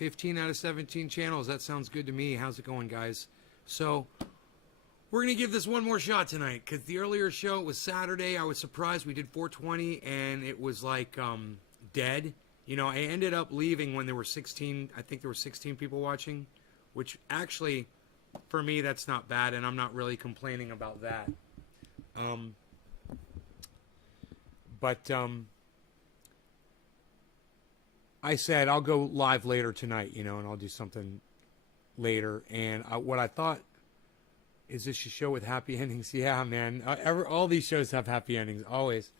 15 out of 17 channels. That sounds good to me. How's it going, guys? So, we're going to give this one more shot tonight, because the earlier show was Saturday. I was surprised we did 420, and it was like dead. You know, I ended up leaving when there were 16, I think there were 16 people watching, which actually, for me, that's not bad, and I'm not really complaining about that. I said I'll go live later tonight, you know, and I'll do something later. And what I thought is this a show with happy endings. Yeah, man. All these shows have happy endings, always.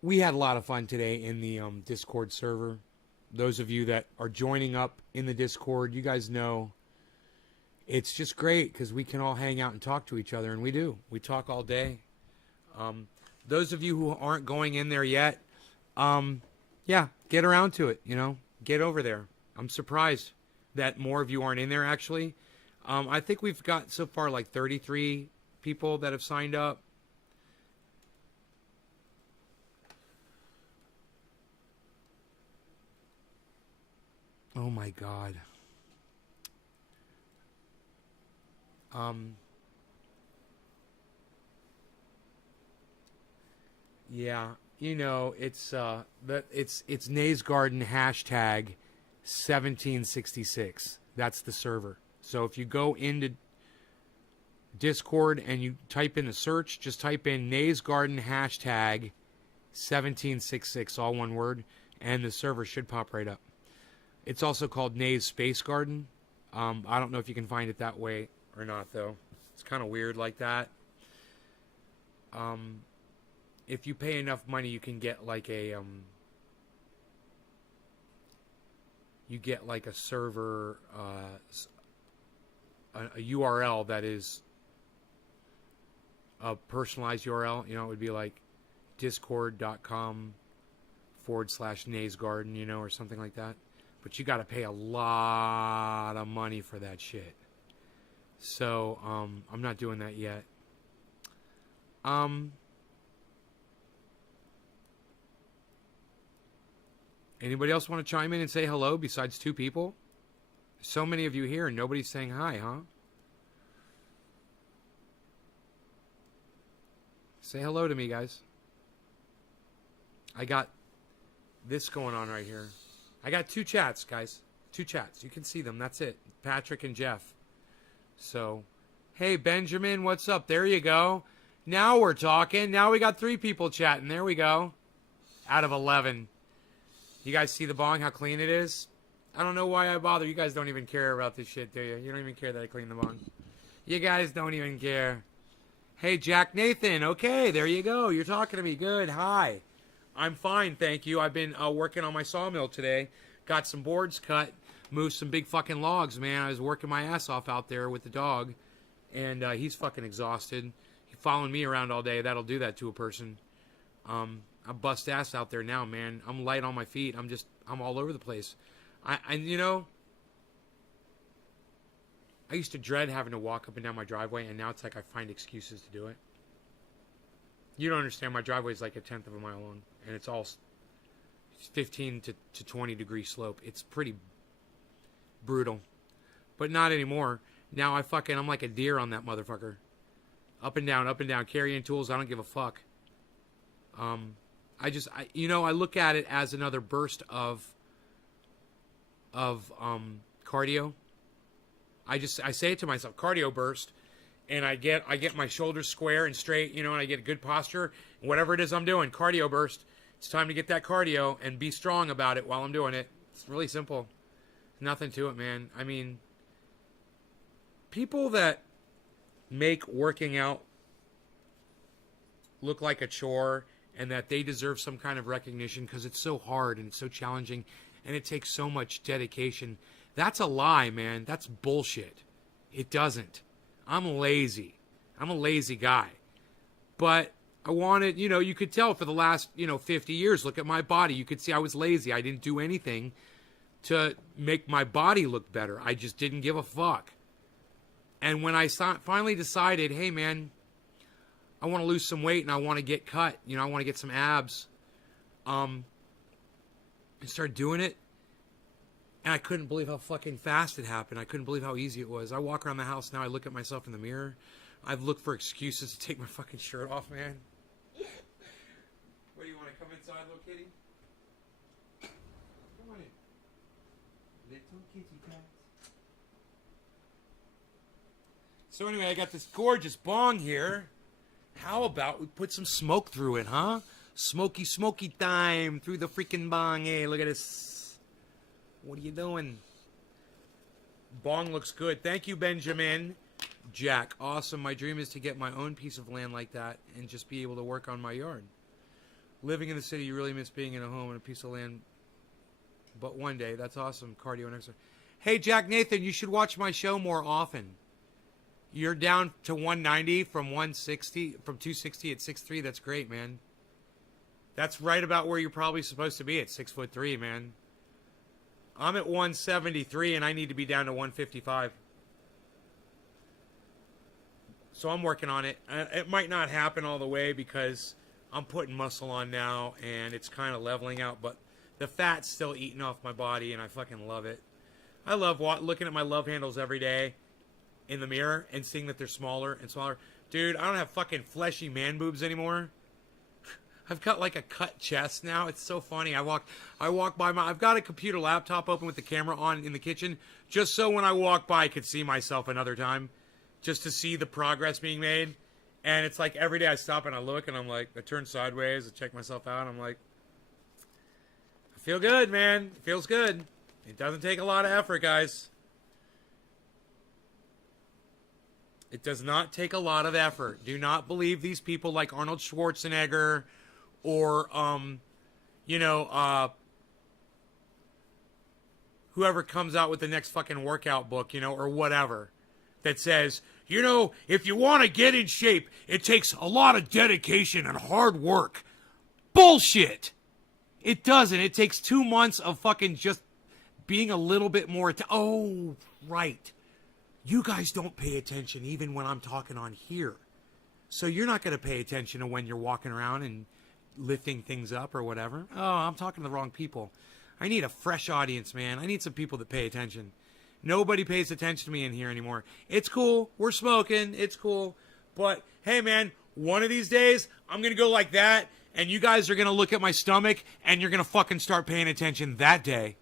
We had a lot of fun today in the Discord server. Those of you that are joining up in the Discord, you guys know it's just great because we can all hang out and talk to each other, and we do. We talk all day. Those of you who aren't going in there yet, yeah, get around to it, you know. Get over there. I'm surprised that more of you aren't in there, actually. I think we've got so far like 33 people that have signed up. Oh, my God. Yeah, you know, it's Nays Garden hashtag 1766. That's the server. So if you go into Discord and you type in a search, just type in Nays Garden hashtag 1766, all one word, and the server should pop right up. It's also called Nays Space Garden. I don't know if you can find it that way or not, though. It's kind of weird like that. If you pay enough money, you can get like a server, a URL that is a personalized URL. You know, it would be like discord.com/Nays Garden, you know, or something like that. But you got to pay a lot of money for that shit. So, I'm not doing that yet. Anybody else want to chime in and say hello besides two people? So many of you here and nobody's saying hi, huh? Say hello to me, guys. I got this going on right here. I got two chats, guys. Two chats. You can see them. That's it. Patrick and Jeff. So, hey, Benjamin, what's up? There you go. Now we're talking. Now we got 3 people chatting. There we go. Out of 11. You guys see the bong, how clean it is? I don't know why I bother. You guys don't even care about this shit, do you? You don't even care that I clean the bong. You guys don't even care. Hey, Jack Nathan. Okay, there you go. You're talking to me. Good. Hi. I'm fine, thank you. I've been working on my sawmill today. Got some boards cut. Moved some big fucking logs, man. I was working my ass off out there with the dog. And he's fucking exhausted. He's following me around all day. That'll do that to a person. I bust ass out there now, man. I'm light on my feet. I'm all over the place. You know, I used to dread having to walk up and down my driveway, and now it's like I find excuses to do it. You don't understand. My driveway is like 1/10 of a mile long, and it's all 15 to 20 degree slope. It's pretty brutal, but not anymore. Now I'm like a deer on that motherfucker. Up and down, carrying tools. I don't give a fuck. I look at it as another burst of cardio. I say it to myself, cardio burst, and I get my shoulders square and straight, you know, and I get a good posture. And whatever it is I'm doing, cardio burst. It's time to get that cardio and be strong about it while I'm doing it. It's really simple. Nothing to it, man. I mean, people that make working out look like a chore and that they deserve some kind of recognition because it's so hard and it's so challenging and it takes so much dedication. That's a lie, man. That's bullshit. It doesn't. I'm lazy. I'm a lazy guy. But I wanted, you know, you could tell for the last, 50 years, look at my body. You could see I was lazy. I didn't do anything to make my body look better. I just didn't give a fuck. And when I finally decided, hey, man, I want to lose some weight and I want to get cut, you know, I want to get some abs, I started doing it. And I couldn't believe how fucking fast it happened. I couldn't believe how easy it was. I walk around the house now, I look at myself in the mirror. I've looked for excuses to take my fucking shirt off, man. What, do you want to come inside, little kitty? Come on in. Little kitty cat. So anyway, I got this gorgeous bong here. How about we put some smoke through it, huh? Smoky, smoky time through the freaking bong. Hey, look at this. What are you doing? Bong looks good. Thank you, Benjamin. Jack, awesome. My dream is to get my own piece of land like that and just be able to work on my yard. Living in the city, you really miss being in a home and a piece of land. But one day, that's awesome. Cardio and exercise. Hey, Jack Nathan, you should watch my show more often. You're down to 190 from 160, from 260 at 6'3". That's great, man. That's right about where you're probably supposed to be at 6'3", man. I'm at 173 and I need to be down to 155. So I'm working on it. It might not happen all the way because I'm putting muscle on now and it's kind of leveling out, but the fat's still eating off my body and I fucking love it. I love looking at my love handles every day in the mirror and seeing that they're smaller and smaller. Dude, I don't have fucking fleshy man boobs anymore. I've got like a cut chest now. It's so funny. I walk by I've got a computer laptop open with the camera on in the kitchen just so when I walk by I could see myself another time, just to see the progress being made. And it's like every day I stop and I look and I'm like, I turn sideways, I check myself out, and I'm like, I feel good, man. It feels good. It doesn't take a lot of effort, guys. It does not take a lot of effort. Do not believe these people like Arnold Schwarzenegger or, whoever comes out with the next fucking workout book, or whatever, that says, if you want to get in shape, it takes a lot of dedication and hard work. Bullshit! It doesn't. It takes 2 months of fucking just being a little bit more... Oh, right. You guys don't pay attention even when I'm talking on here. So you're not going to pay attention to when you're walking around and lifting things up or whatever. Oh, I'm talking to the wrong people. I need a fresh audience, man. I need some people that pay attention. Nobody pays attention to me in here anymore. It's cool. We're smoking. It's cool. But, hey, man, one of these days, I'm going to go like that, and you guys are going to look at my stomach, and you're going to fucking start paying attention that day.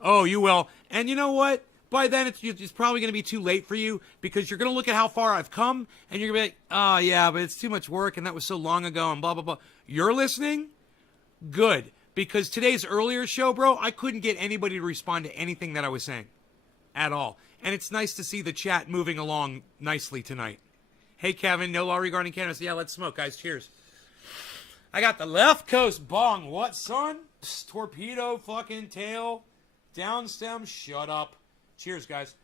Oh, you will. And you know what? By then, it's probably going to be too late for you because you're going to look at how far I've come, and you're going to be like, oh, yeah, but it's too much work, and that was so long ago, and blah, blah, blah. You're listening? Good. Because today's earlier show, bro, I couldn't get anybody to respond to anything that I was saying at all. And it's nice to see the chat moving along nicely tonight. Hey, Kevin, no law regarding cannabis. Yeah, let's smoke, guys. Cheers. I got the left coast bong. What, son? Psst, torpedo fucking tail. Down stem. Shut up. Cheers, guys.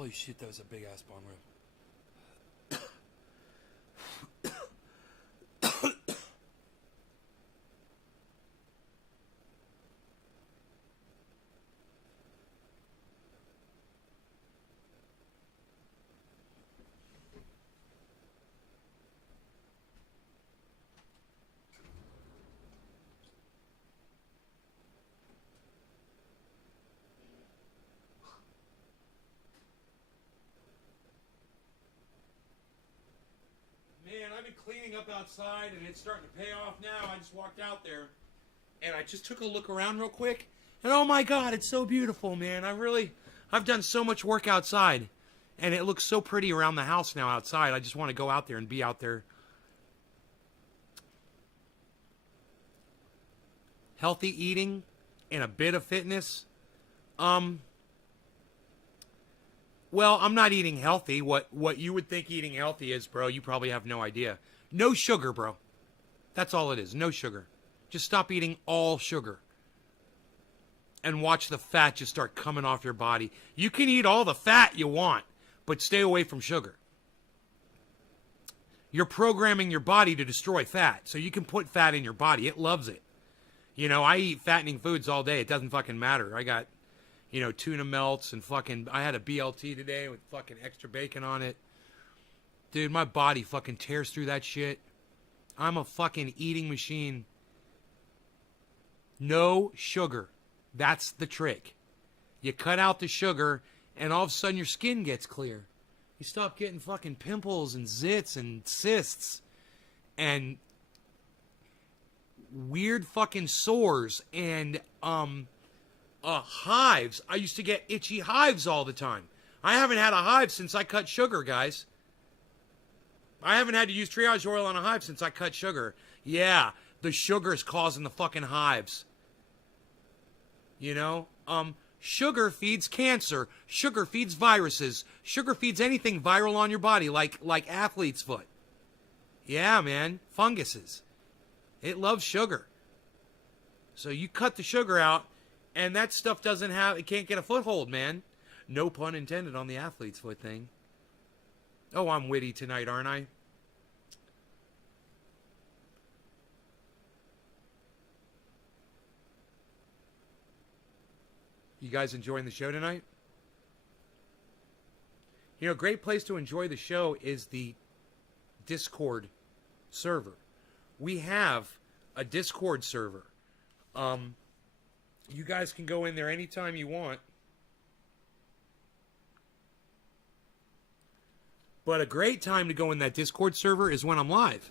Holy shit, that was a big ass bong rip. been cleaning up outside, and it's starting to pay off now. I just walked out there, and I just took a look around real quick, and oh my God, it's so beautiful, man. I've done so much work outside, and it looks so pretty around the house now outside. I just want to go out there and be out there. Healthy eating and a bit of fitness. Well, I'm not eating healthy. What you would think eating healthy is, bro, you probably have no idea. No sugar, bro. That's all it is. No sugar. Just stop eating all sugar. And watch the fat just start coming off your body. You can eat all the fat you want, but stay away from sugar. You're programming your body to destroy fat, so you can put fat in your body. It loves it. You know, I eat fattening foods all day. It doesn't fucking matter. I got, you know, tuna melts and fucking, I had a BLT today with fucking extra bacon on it. Dude, my body fucking tears through that shit. I'm a fucking eating machine. No sugar. That's the trick. You cut out the sugar, and all of a sudden your skin gets clear. You stop getting fucking pimples and zits and cysts and weird fucking sores and hives. I used to get itchy hives all the time. I haven't had a hive since I cut sugar, guys. I haven't had to use triage oil on a hive since I cut sugar. Yeah, the sugar's causing the fucking hives. You know? Sugar feeds cancer. Sugar feeds viruses. Sugar feeds anything viral on your body, like athlete's foot. Yeah, man. Funguses. It loves sugar. So you cut the sugar out, and that stuff it can't get a foothold, man. No pun intended on the athlete's foot thing. Oh, I'm witty tonight, aren't I? You guys enjoying the show tonight? You know, a great place to enjoy the show is the Discord server. We have a Discord server. You guys can go in there anytime you want. But a great time to go in that Discord server is when I'm live.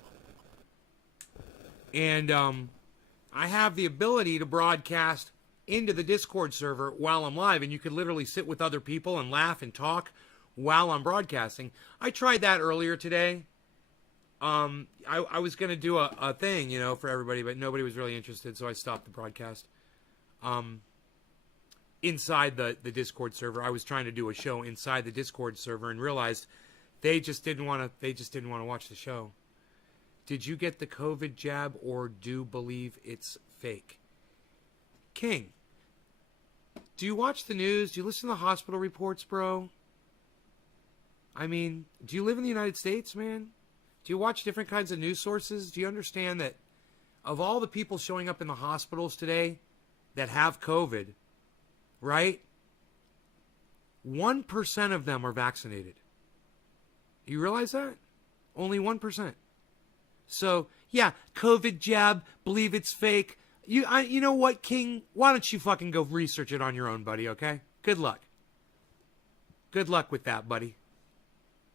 And I have the ability to broadcast into the Discord server while I'm live, and you can literally sit with other people and laugh and talk while I'm broadcasting. I tried that earlier today. I was going to do a thing, you know, for everybody, but nobody was really interested, so I stopped the broadcast. Inside the Discord server, I was trying to do a show inside the Discord server and realized they just didn't want to watch the show. Did you get the COVID jab or do believe it's fake? King, do you watch the news? Do you listen to the hospital reports, bro? I mean, do you live in the United States, man? Do you watch different kinds of news sources? Do you understand that of all the people showing up in the hospitals today that have COVID, right? 1% of them are vaccinated. You realize that? Only 1%. So, yeah, COVID jab, believe it's fake. You know what, King? Why don't you fucking go research it on your own, buddy, okay? Good luck. Good luck with that, buddy.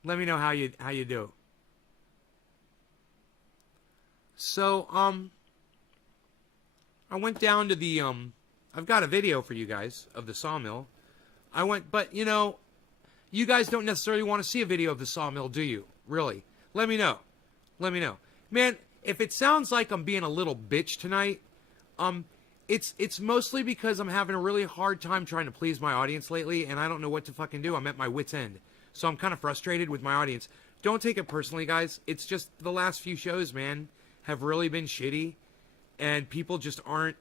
Let me know how you do. So, I went down to the, I've got a video for you guys of the sawmill. But, you know, you guys don't necessarily want to see a video of the sawmill, do you? Really? Let me know. Let me know. Man, if it sounds like I'm being a little bitch tonight, it's mostly because I'm having a really hard time trying to please my audience lately, and I don't know what to fucking do. I'm at my wit's end. So I'm kind of frustrated with my audience. Don't take it personally, guys. It's just the last few shows, man, have really been shitty, and people just aren't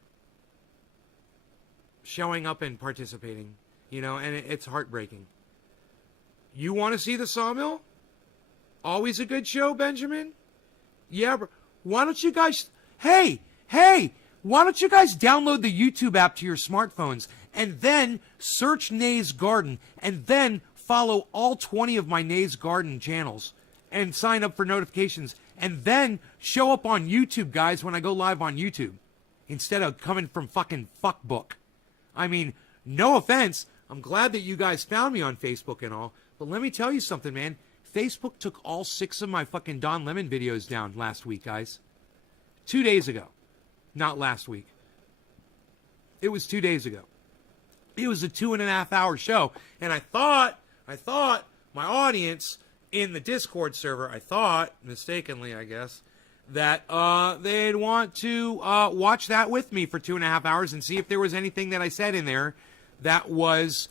showing up and participating, you know, and it's heartbreaking. You want to see the sawmill? Always a good show, Benjamin? Yeah, bro. Why don't you guys... Hey! Why don't you guys download the YouTube app to your smartphones and then search Nay's Garden and then follow all 20 of my Nay's Garden channels and sign up for notifications and then show up on YouTube, guys, when I go live on YouTube instead of coming from fucking fuckbook. I mean, no offense. I'm glad that you guys found me on Facebook and all, but let me tell you something, man. Facebook took all 6 of my fucking Don Lemon videos down last week, guys. 2 days ago. Not last week. It was 2 days ago. It was a 2.5-hour show. And I thought my audience in the Discord server, I thought, mistakenly, I guess, that they'd want to watch that with me for 2.5 hours and see if there was anything that I said in there that was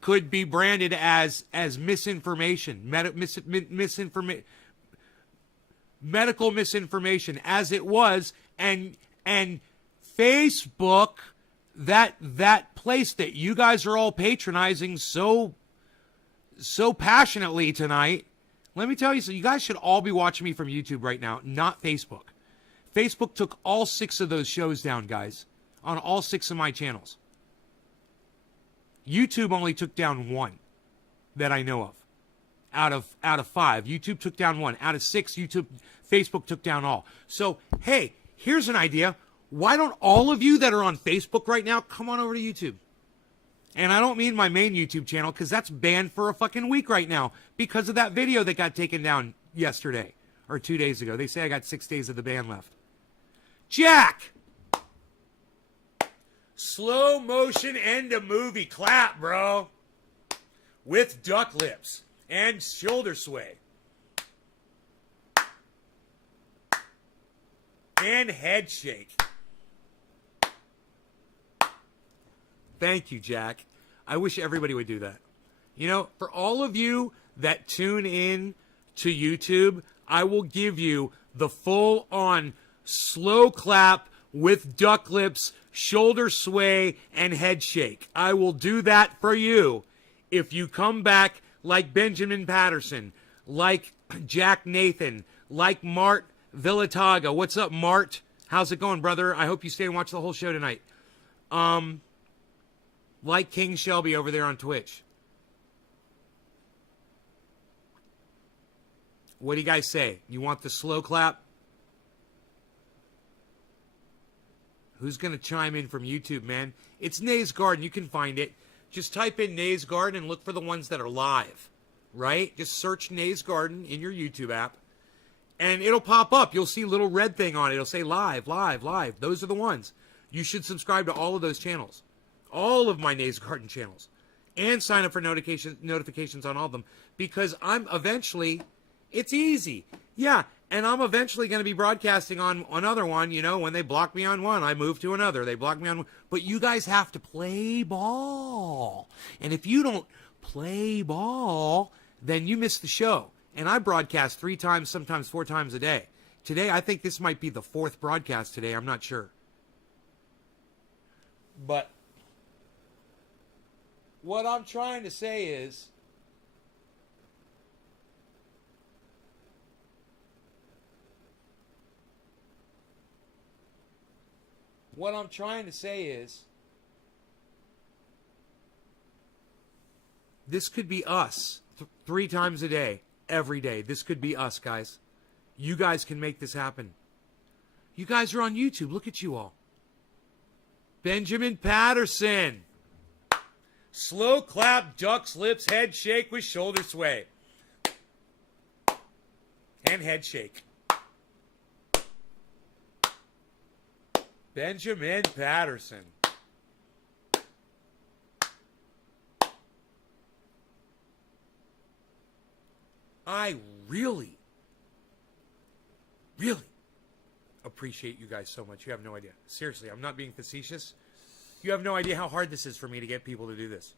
could be branded as misinformation, medical misinformation, as it was, and Facebook, that place that you guys are all patronizing so passionately tonight. Let me tell you, so you guys should all be watching me from YouTube right now, not Facebook. Facebook took all 6 of those shows down, guys, on all 6 of my channels. YouTube only took down 1 that I know of. Out of 5, YouTube took down 1. Out of 6, Facebook took down all. So, hey, here's an idea. Why don't all of you that are on Facebook right now come on over to YouTube? And I don't mean my main YouTube channel, because that's banned for a fucking week right now because of that video that got taken down yesterday or 2 days ago. They say I got 6 days of the ban left. Jack! Slow motion end of movie clap, bro. With duck lips and shoulder sway. And head shake. Thank you, Jack. I wish everybody would do that. You know, for all of you that tune in to YouTube, I will give you the full-on slow clap with duck lips, shoulder sway, and head shake. I will do that for you if you come back like Benjamin Patterson, like Jack Nathan, like Mart Villataga. What's up, Mart? How's it going, brother? I hope you stay and watch the whole show tonight. Like King Shelby over there on Twitch. What do you guys say? You want the slow clap? Who's going to chime in from YouTube, man? It's Nays Garden. You can find it. Just type in Nays Garden and look for the ones that are live, right? Just search Nays Garden in your YouTube app, and it'll pop up. You'll see a little red thing on it. It'll say live, live, live. Those are the ones. You should subscribe to all of those channels. All of my Nays Garden channels. And sign up for notifications on all of them. Because I'm eventually, it's easy. Yeah, and I'm eventually going to be broadcasting on another one. You know, when they block me on one, I move to another. They block me on one. But you guys have to play ball. And if you don't play ball, then you miss the show. And I broadcast 3 times, sometimes 4 times a day. Today, I think this might be the 4th broadcast today. I'm not sure. But what I'm trying to say is, this could be us 3 times a day, every day. This could be us, guys. You guys can make this happen. You guys are on YouTube. Look at you all. Benjamin Patterson. Slow clap, duck's lips, head shake with shoulder sway. And head shake. Benjamin Patterson. I really appreciate you guys so much. You have no idea. Seriously, I'm not being facetious. You have no idea how hard this is for me to get people to do this.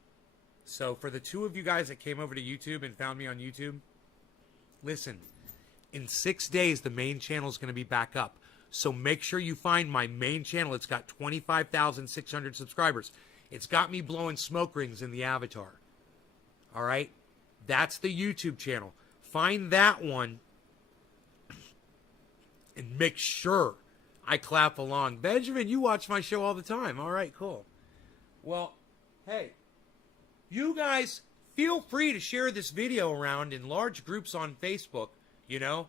So for the 2 of you guys that came over to YouTube and found me on YouTube, listen, in 6 days, the main channel is going to be back up. So make sure you find my main channel. It's got 25,600 subscribers. It's got me blowing smoke rings in the avatar. All right? That's the YouTube channel. Find that one and make sure I clap along. Benjamin, you watch my show all the time. All right, cool. Well, hey, you guys feel free to share this video around in large groups on Facebook, you know.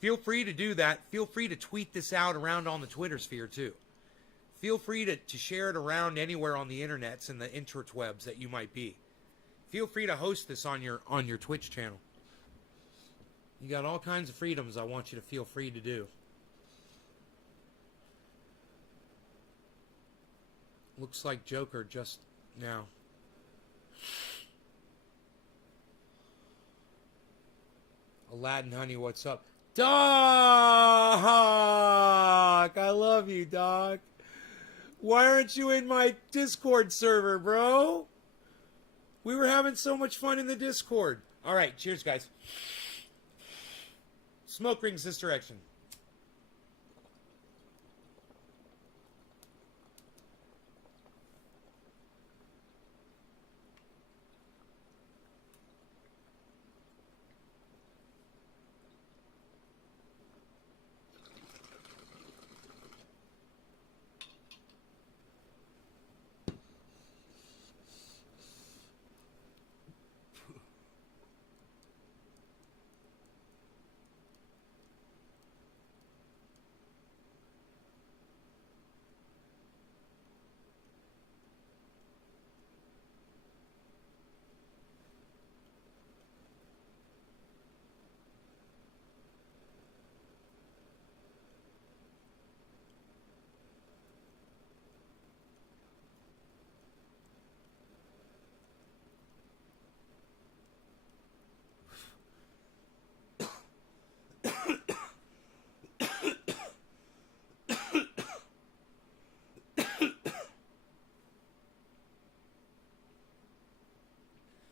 Feel free to do that. Feel free to tweet this out around on the Twitter sphere, too. Feel free to share it around anywhere on the internets and the interwebs that you might be. Feel free to host this on your Twitch channel. You got all kinds of freedoms I want you to feel free to do. Looks like Joker just now. Aladdin Honey, what's up? Doc! I love you, Doc. Why aren't you in my Discord server, bro? We were having so much fun in the Discord. All right, cheers, guys. Smoke rings this direction.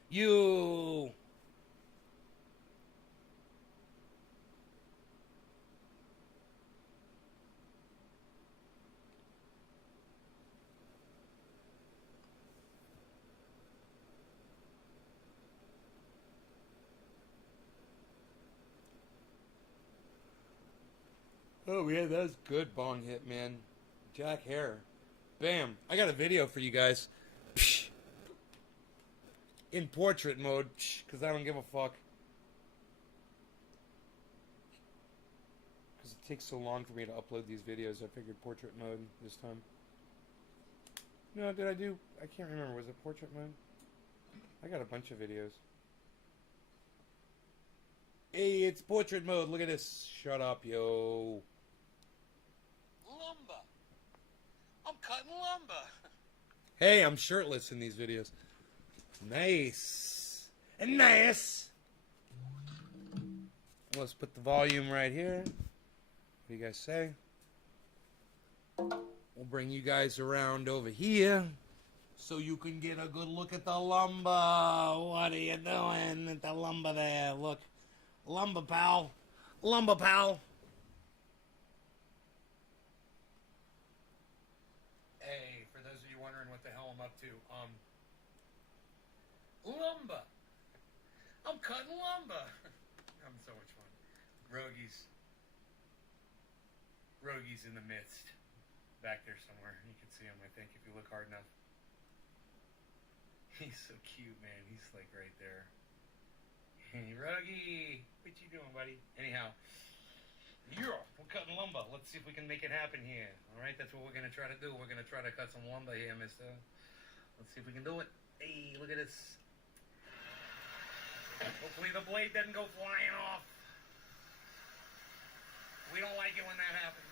You. Oh, yeah, that's good bong hit, man. Jack Hare. Bam. I got a video for you guys. Psh. In portrait mode, because I don't give a fuck. Because it takes so long for me to upload these videos, I figured portrait mode this time. No, did I do... I can't remember. Was it portrait mode? I got a bunch of videos. Hey, it's portrait mode. Look at this. Shut up, yo. Lumber. I'm cutting lumber. Hey, I'm shirtless in these videos. Nice. And nice. Let's put the volume right here. What do you guys say? We'll bring you guys around over here so you can get a good look at the lumber. What are you doing at the lumber there? Look. Lumber pal. Lumber pal. Hey, for those of you wondering what the hell I'm up to, Lumber. I'm cutting lumber. Having so much fun. Rogies in the midst. Back there somewhere. You can see him, I think, if you look hard enough. He's so cute, man. He's like right there. Hey, Rogie. What you doing, buddy? Anyhow. Yeah, we're cutting lumber. Let's see if we can make it happen here. Alright, that's what we're going to try to do. We're going to try to cut some lumber here, mister. Let's see if we can do it. Hey, look at this. Hopefully the blade doesn't go flying off. We don't like it when that happens.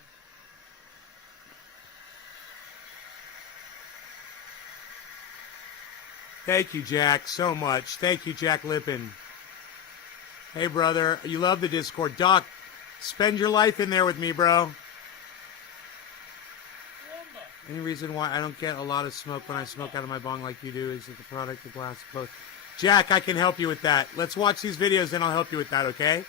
Thank you, Jack, so much. Thank you, Jack Lippin. Hey, brother, you love the Discord. Doc, spend your life in there with me, bro. Any reason why I don't get a lot of smoke when I smoke out of my bong like you do? Is it the product, the glass, both? Jack, I can help you with that. Let's watch these videos and I'll help you with that, okay?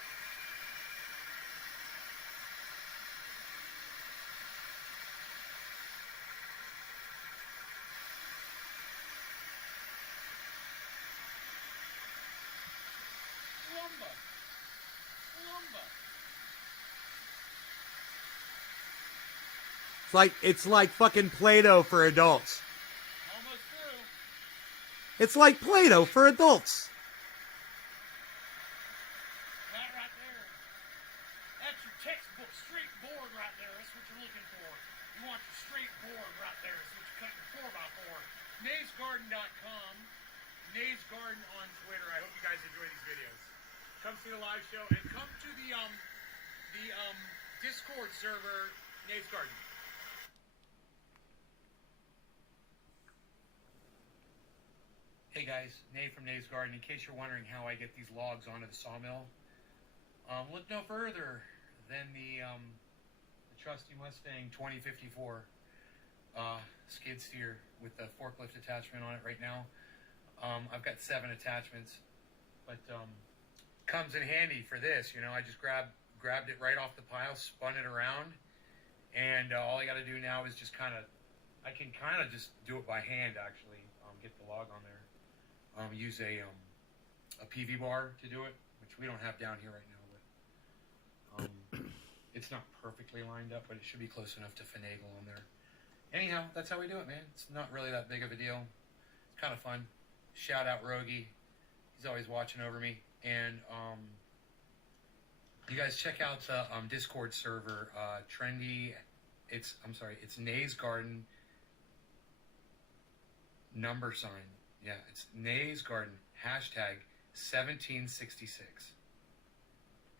It's like fucking Play-Doh for adults. Almost through. It's like Play-Doh for adults. That right there. That's your textbook straight board right there. That's what you're looking for. You want the straight board right there. That's what you're cutting 4x4. NaysGarden.com. Nays Garden on Twitter. I hope you guys enjoy these videos. Come see the live show and come to the Discord server, Nays Garden. Hey guys, Nate from Nays Garden. In case you're wondering how I get these logs onto the sawmill, look no further than the trusty Mustang 2054 skid steer with the forklift attachment on it right now. I've got 7 attachments, but comes in handy for this. You know, I just grabbed it right off the pile, spun it around, and all I got to do now is just I can just do it by hand actually. Get the log on there. Use a PV bar to do it, which we don't have down here right now, but it's not perfectly lined up, but it should be close enough to finagle on there. Anyhow, that's how we do it, man. It's not really that big of a deal. It's kind of fun. Shout out Rogie. He's always watching over me. And you guys check out the Discord server, Trendy. It's Nays Garden number sign. Yeah, it's Nays Garden, hashtag 1766.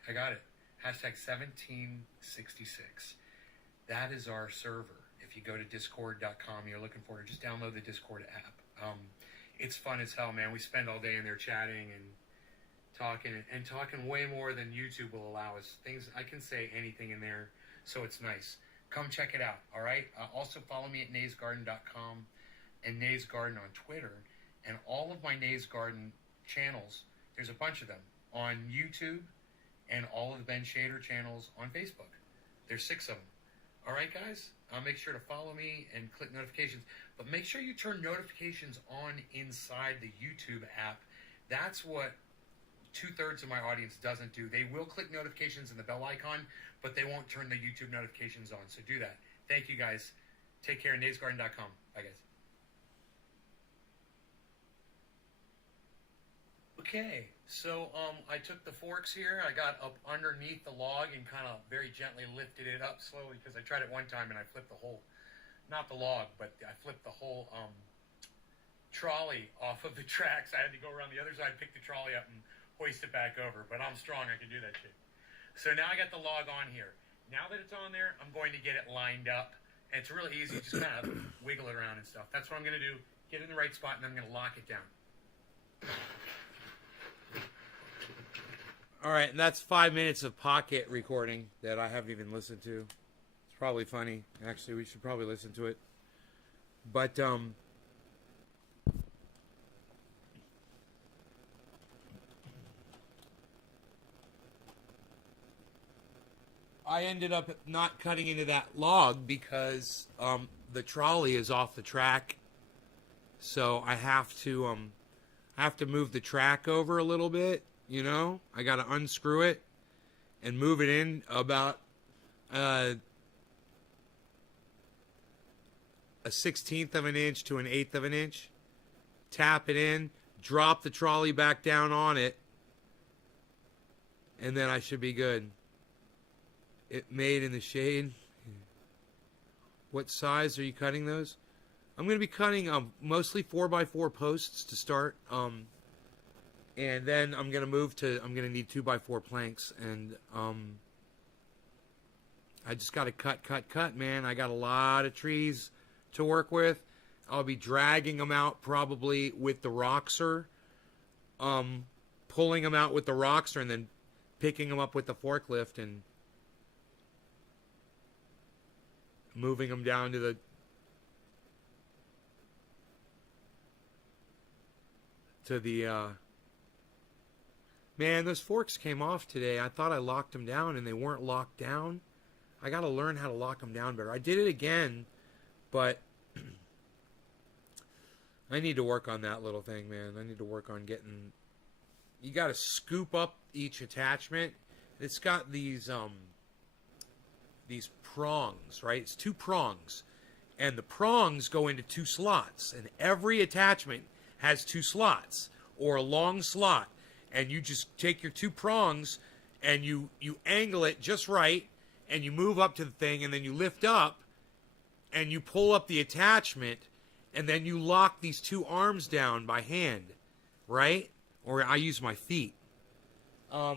I got it. Hashtag 1766. That is our server. If you go to discord.com, you're looking for it, just download the Discord app. It's fun as hell, man. We spend all day in there chatting and talking way more than YouTube will allow us. I can say anything in there, so it's nice. Come check it out, all right? Also follow me at naysgarden.com and Nays Garden on Twitter. And all of my Nays Garden channels, there's a bunch of them on YouTube, and all of the Ben Shader channels on Facebook. There's 6 of them. All right, guys? Make sure to follow me and click notifications. But make sure you turn notifications on inside the YouTube app. That's what 2/3 of my audience doesn't do. They will click notifications in the bell icon, but they won't turn the YouTube notifications on. So do that. Thank you, guys. Take care. naysgarden.com. Bye, guys. Okay, so I took the forks here. I got up underneath the log and kind of very gently lifted it up slowly because I tried it one time and I flipped the whole, not the log, but I flipped the whole trolley off of the tracks. I had to go around the other side, pick the trolley up, and hoist it back over. But I'm strong. I can do that shit. So now I got the log on here. Now that it's on there, I'm going to get it lined up. And it's really easy. Just kind of wiggle it around and stuff. That's what I'm going to do. Get it in the right spot, and then I'm going to lock it down. All right, and that's 5 minutes of pocket recording that I haven't even listened to. It's probably funny. Actually, we should probably listen to it. But I ended up not cutting into that log because the trolley is off the track. So I have to move the track over a little bit. You know, I got to unscrew it and move it in about a 1/16 of an inch to an 1/8 of an inch. Tap it in, drop the trolley back down on it, and then I should be good. It made in the shade. What size are you cutting those? I'm going to be cutting mostly 4x4 posts to start. And then I'm going to need 2x4 planks. And I just got to cut, man. I got a lot of trees to work with. I'll be dragging them out probably with the Roxer. Pulling them out with the Roxer and then picking them up with the forklift and moving them down to the man, those forks came off today. I thought I locked them down and they weren't locked down. I got to learn how to lock them down better. I did it again, but I need to work on that little thing, man. I need to work on getting... You got to scoop up each attachment. It's got these prongs, right? It's 2 prongs. And the prongs go into 2 slots. And every attachment has 2 slots or a long slot. And you just take your 2 prongs and you angle it just right and you move up to the thing and then you lift up and you pull up the attachment and then you lock these 2 arms down by hand. right? Or I use my feet. My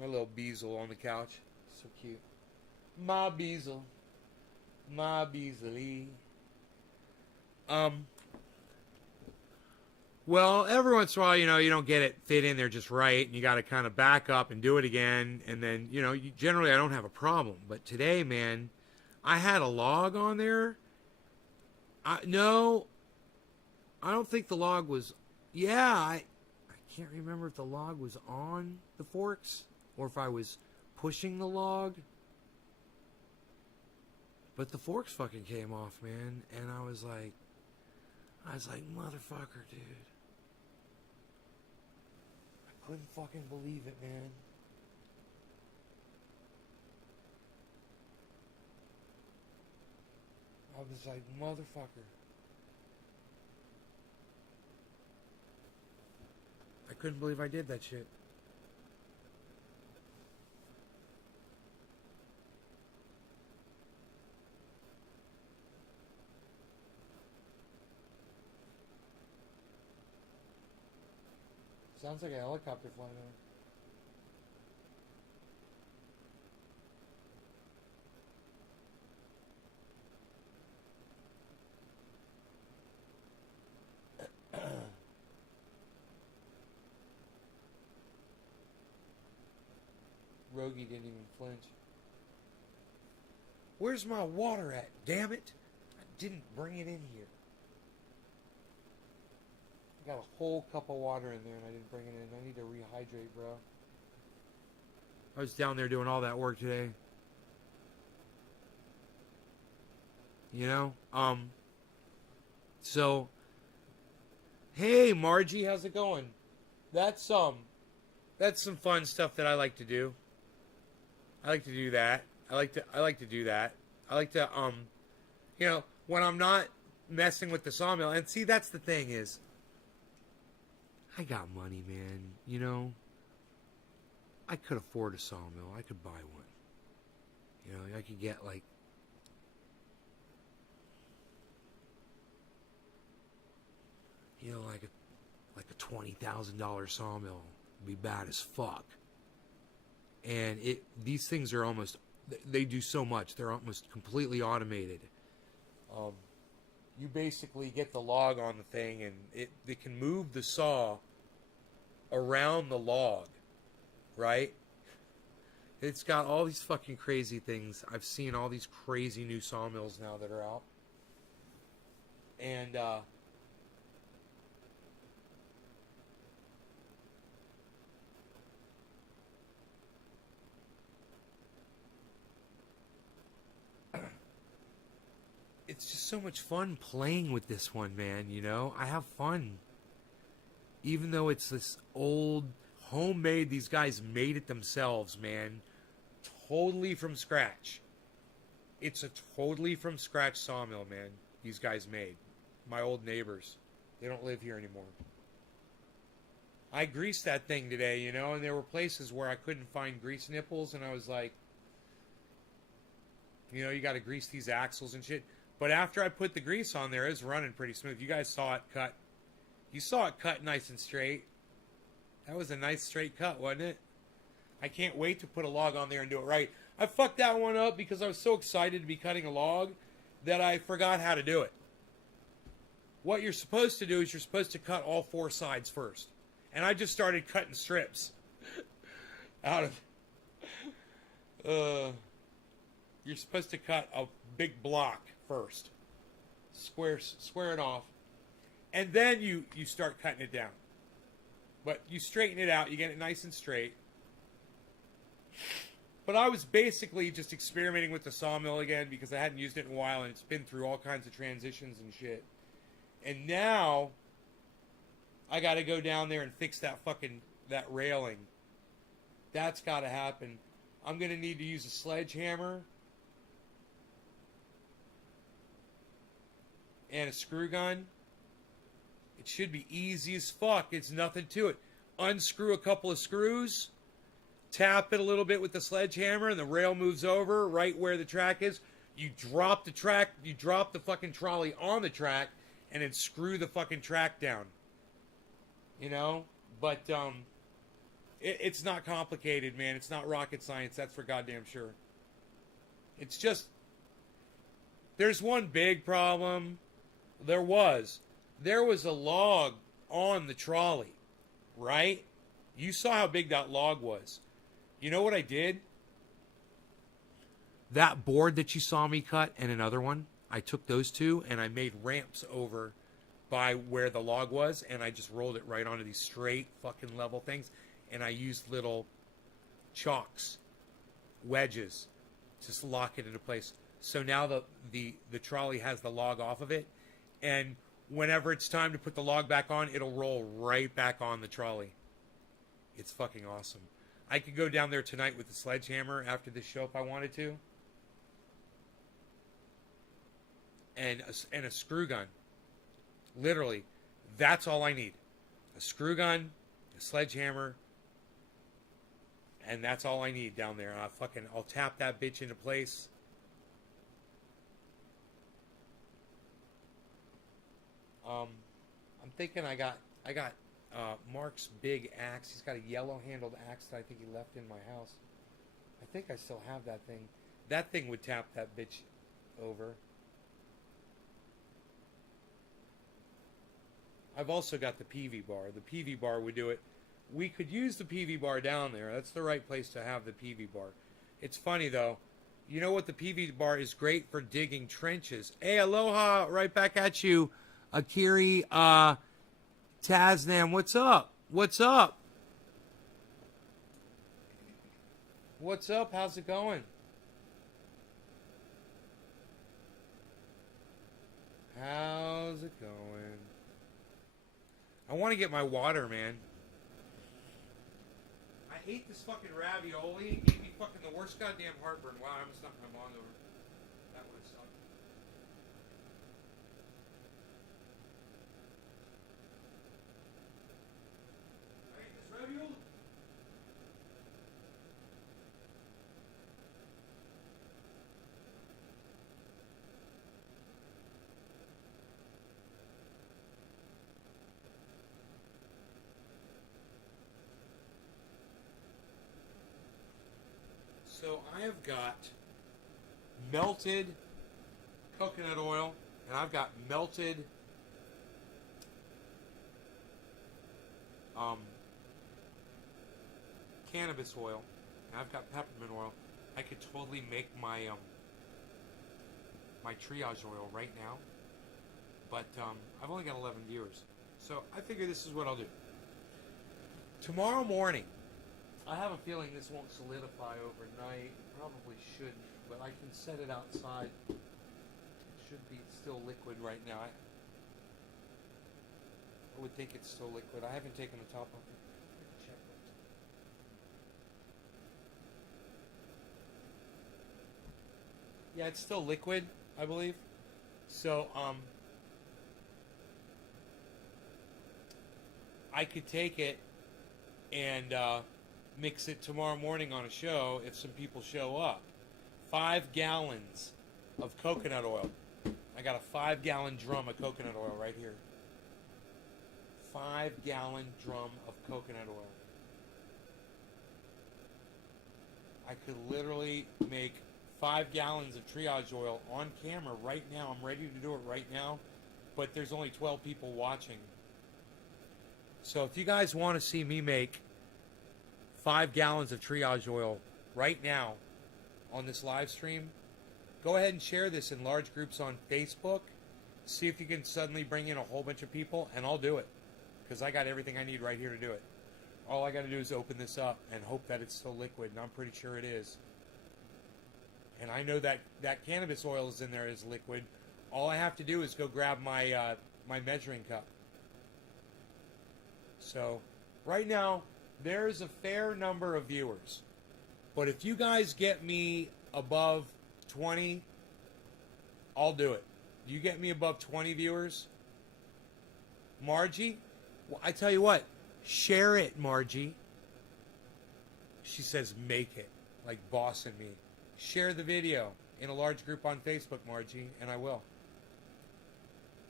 little Beazle on the couch. So cute. My Beazle. My Beazley. Well, every once in a while, you don't get it fit in there just right, and you got to kind of back up and do it again, and then, generally I don't have a problem. But today, man, I had a log on there. No, I don't think the log was. Yeah, I can't remember if the log was on the forks or if I was pushing the log. But the forks fucking came off, man, and I was like, motherfucker, dude. I couldn't fucking believe it, man. I was like, motherfucker. I couldn't believe I did that shit. Sounds like a helicopter flying over. Rogie didn't even flinch. Where's my water at? Damn it! I didn't bring it in here. I got a whole cup of water in there and I didn't bring it in. I need to rehydrate, bro. I was down there doing all that work today. So, hey Margie, how's it going? That's some fun stuff that I like to do. I like to do that. I like to do that. I like to when I'm not messing with the sawmill. And see, that's the thing is, I got money, man. I could afford a sawmill. I could buy one. I could get like like a $20,000 sawmill would be bad as fuck. And these things are they do so much. They're almost completely automated. You basically get the log on the thing, and it can move the saw around the log, right? It's got all these fucking crazy things. I've seen all these crazy new sawmills now that are out. And, it's just so much fun playing with this one, man, I have fun. Even though it's this old, homemade, these guys made it themselves, man. Totally from scratch. It's a totally from scratch sawmill, man. These guys made. My old neighbors. They don't live here anymore. I greased that thing today, and there were places where I couldn't find grease nipples, and I was like, you got to grease these axles and shit. But after I put the grease on there, it was running pretty smooth. You guys saw it cut. You saw it cut nice and straight. That was a nice straight cut, wasn't it? I can't wait to put a log on there and do it right. I fucked that one up because I was so excited to be cutting a log that I forgot how to do it. What you're supposed to do is you're supposed to cut all four sides first. And I just started cutting strips out of... you're supposed to cut a big block first. Square it off. And then you start cutting it down. But you straighten it out. You get it nice and straight. But I was basically just experimenting with the sawmill again because I hadn't used it in a while, and it's been through all kinds of transitions and shit. And now I got to go down there and fix that railing. That's got to happen. I'm going to need to use a sledgehammer and a screw gun. It should be easy as fuck. It's nothing to it. Unscrew a couple of screws, tap it a little bit with the sledgehammer, and the rail moves over right where the track is. You drop the track, you drop the fucking trolley on the track, and then screw the fucking track down. You know? But, it's not complicated, man. It's not rocket science, that's for goddamn sure. It's just, there's one big problem. There was a log on the trolley, right? You saw how big that log was. You know what I did? That board that you saw me cut and another one, I took those two and I made ramps over by where the log was, and I just rolled it right onto these straight fucking level things, and I used little chalks, wedges, to lock it into place. So now the trolley has the log off of it, and whenever it's time to put the log back on, it'll roll right back on the trolley. It's fucking awesome. I could go down there tonight with the sledgehammer after this show if I wanted to. And a screw gun. Literally, that's all I need. A screw gun, a sledgehammer, and that's all I need down there. I'll tap that bitch into place. I'm thinking I got Mark's big axe. He's got a yellow handled axe that I think he left in my house. I think I still have that thing. That thing would tap that bitch over. I've also got the PV bar. The PV bar would do it. We could use the PV bar down there. That's the right place to have the PV bar. It's funny though. You know what? The PV bar is great for digging trenches. Hey, aloha! Right back at you, Akiri. Taznam, what's up? What's up? What's up? How's it going? How's it going? I want to get my water, man. I hate this fucking ravioli. It gave me fucking the worst goddamn heartburn. Wow, I almost knocked my bong over. That would have sucked. I hate this ravioli. So I have got melted coconut oil, and I've got melted cannabis oil, and I've got peppermint oil. I could totally make my my triage oil right now, but I've only got 11 viewers, so I figure this is what I'll do. Tomorrow morning, I have a feeling this won't solidify overnight. Probably shouldn't, but I can set it outside. It should be still liquid right now. I would think it's still liquid. I haven't taken the top off it. Check it. Yeah, it's still liquid, I believe. So, I could take it and mix it tomorrow morning on a show if some people show up. 5 gallons of coconut oil. I got a 5-gallon drum of coconut oil right here. 5-gallon drum of coconut oil. I could literally make 5 gallons of triage oil on camera right now. I'm ready to do it right now, but there's only 12 people watching. So if you guys want to see me make 5 gallons of triage oil right now on this live stream, go ahead and share this in large groups on Facebook. See if you can suddenly bring in a whole bunch of people, and I'll do it, because I got everything I need right here to do it. All I got to do is open this up and hope that it's still liquid, and I'm pretty sure it is. And I know that that cannabis oil is in there as liquid. All I have to do is go grab my my measuring cup. So right now, there's a fair number of viewers. But if you guys get me above 20, I'll do it. You get me above 20 viewers, Margie, well, I tell you what, share it, Margie. She says make it, like bossing me. Share the video. in a large group on Facebook, Margie, and I will.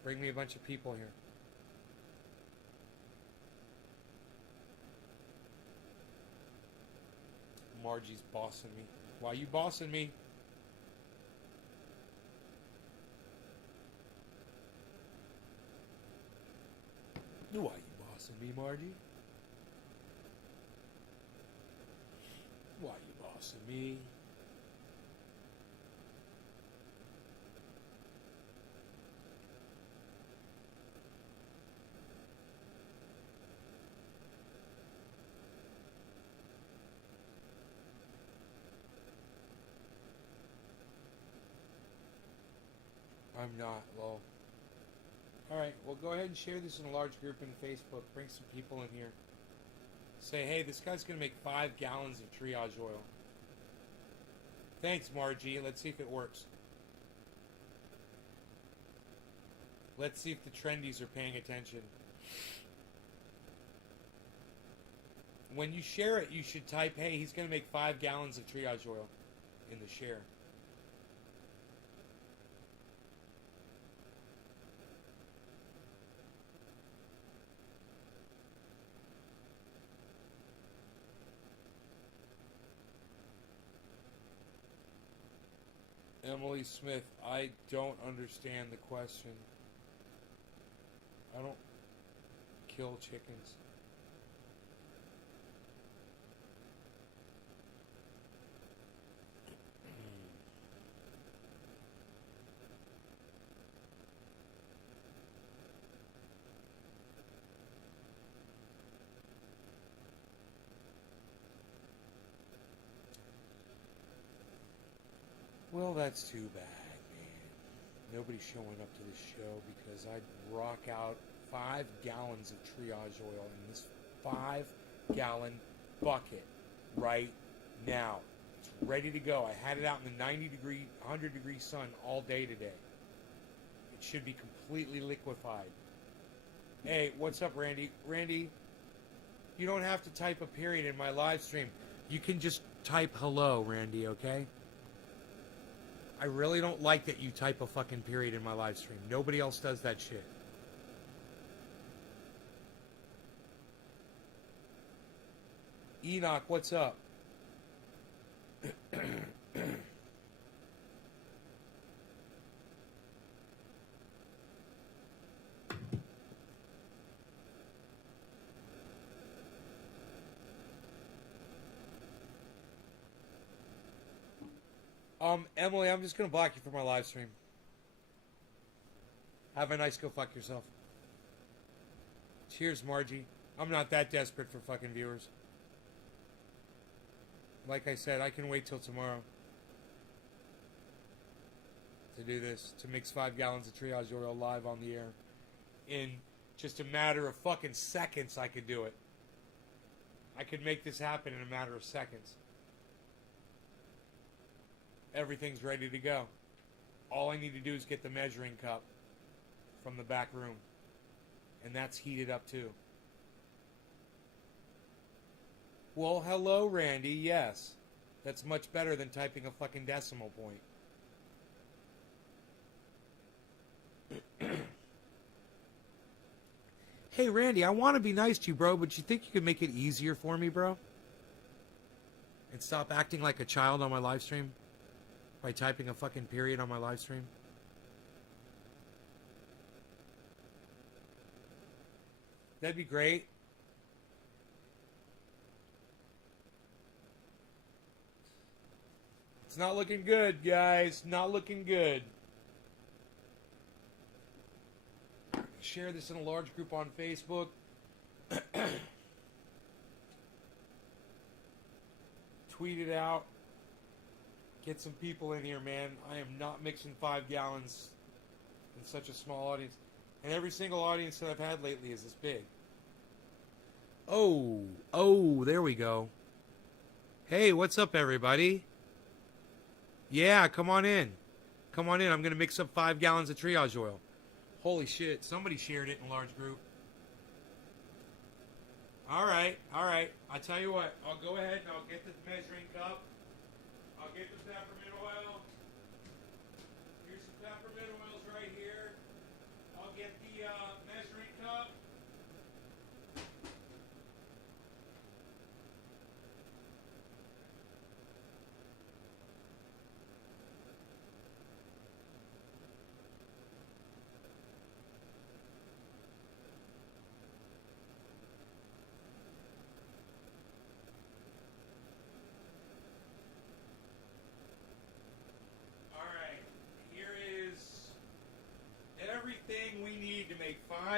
Bring me a bunch of people here. Margie's bossing me. Why you bossing me? Why you bossing me, Margie? Why you bossing me? I'm not, lol. Alright, well go ahead and share this in a large group in Facebook. Bring some people in here. Say, hey, this guy's going to make 5 gallons of triage oil. Thanks, Margie. Let's see if it works. Let's see if the trendies are paying attention. When you share it, you should type, hey, he's going to make 5 gallons of triage oil in the share. Emily Smith, I don't understand the question. I don't kill chickens. Well, that's too bad, man. Nobody's showing up to this show because I'd rock out 5 gallons of triage oil in this 5-gallon bucket right now. It's ready to go. I had it out in the 100-degree sun all day today. It should be completely liquefied. Hey, what's up, Randy? Randy, you don't have to type a period in my live stream. You can just type hello, Randy, okay? I really don't like that you type a fucking period in my live stream. Nobody else does that shit. Enoch, what's up? Emily, I'm just gonna block you from my live stream. Have a nice go fuck yourself. Cheers, Margie. I'm not that desperate for fucking viewers. Like I said, I can wait till tomorrow to do this, to mix 5 gallons of triage oil live on the air. In just a matter of fucking seconds, I could do it. I could make this happen in a matter of seconds. Everything's ready to go. All I need to do is get the measuring cup from the back room. And that's heated up too. Well, hello, Randy. Yes. That's much better than typing a fucking decimal point. Hey, Randy, I want to be nice to you, bro, but you think you could make it easier for me, bro? And stop acting like a child on my live stream? By typing a fucking period on my live stream? That'd be great. It's not looking good, guys. Not looking good. Share this in a large group on Facebook. Tweet it out. Get some people in here, man. I am not mixing 5 gallons in such a small audience. And every single audience that I've had lately is this big. Oh, there we go. Hey, what's up, everybody? Yeah, come on in. Come on in. I'm going to mix up 5 gallons of triage oil. Holy shit. Somebody shared it in a large group. All right. I'll tell you what. I'll go ahead and I'll get the measuring cup. I'll get the peppermint oil.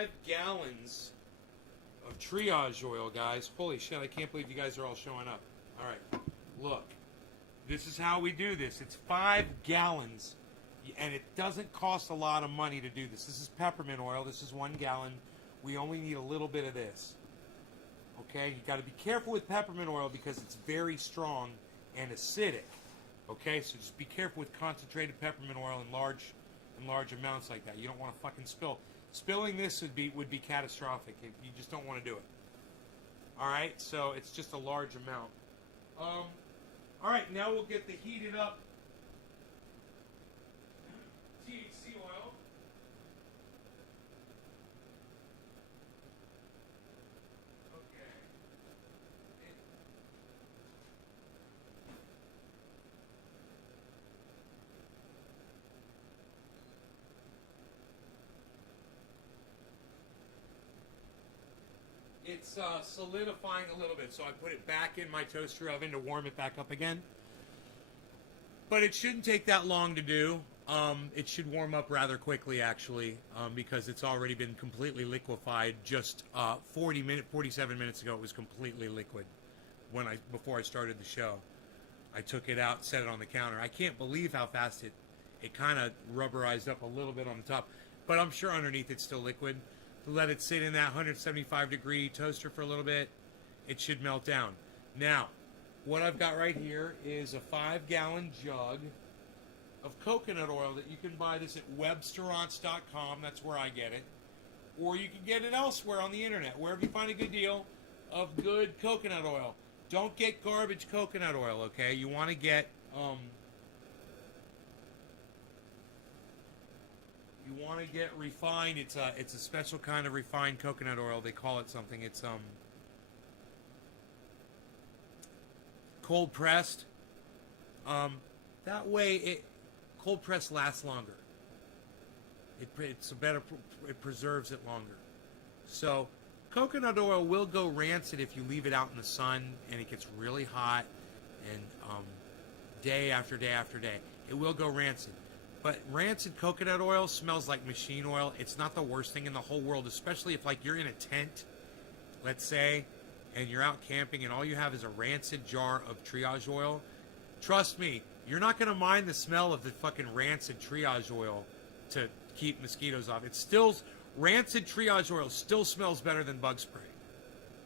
5 gallons of triage oil, guys. Holy shit, I can't believe you guys are all showing up. All right, look. This is how we do this. It's 5 gallons, and it doesn't cost a lot of money to do this. This is peppermint oil. This is 1 gallon. We only need a little bit of this. Okay, you got to be careful with peppermint oil because it's very strong and acidic. Okay, so just be careful with concentrated peppermint oil in large amounts like that. You don't want to fucking spill. Spilling this would be catastrophic. You just don't want to do it. All right, so it's just a large amount. All right, now we'll get the heated up THC oil. Okay. It's solidifying a little bit, so I put it back in my toaster oven to warm it back up again. But it shouldn't take that long to do. It should warm up rather quickly, actually, because it's already been completely liquefied. Just 47 minutes ago, it was completely liquid. Before I started the show, I took it out, set it on the counter. I can't believe how fast it kind of rubberized up a little bit on the top, but I'm sure underneath it's still liquid. To let it sit in that 175-degree toaster for a little bit, it should melt down. Now, what I've got right here is a 5-gallon jug of coconut oil that you can buy this at websterants.com. That's where I get it. Or you can get it elsewhere on the internet, wherever you find a good deal of good coconut oil. Don't get garbage coconut oil, okay? You want to get refined. It's a special kind of refined coconut oil. They call it something. It's cold pressed. That way cold pressed lasts longer. It preserves it longer. So coconut oil will go rancid if you leave it out in the sun and it gets really hot and day after day after day. It will go rancid. But rancid coconut oil smells like machine oil. It's not the worst thing in the whole world, especially if, like, you're in a tent, let's say, and you're out camping and all you have is a rancid jar of triage oil. Trust me, you're not going to mind the smell of the fucking rancid triage oil to keep mosquitoes off. Rancid triage oil still smells better than bug spray.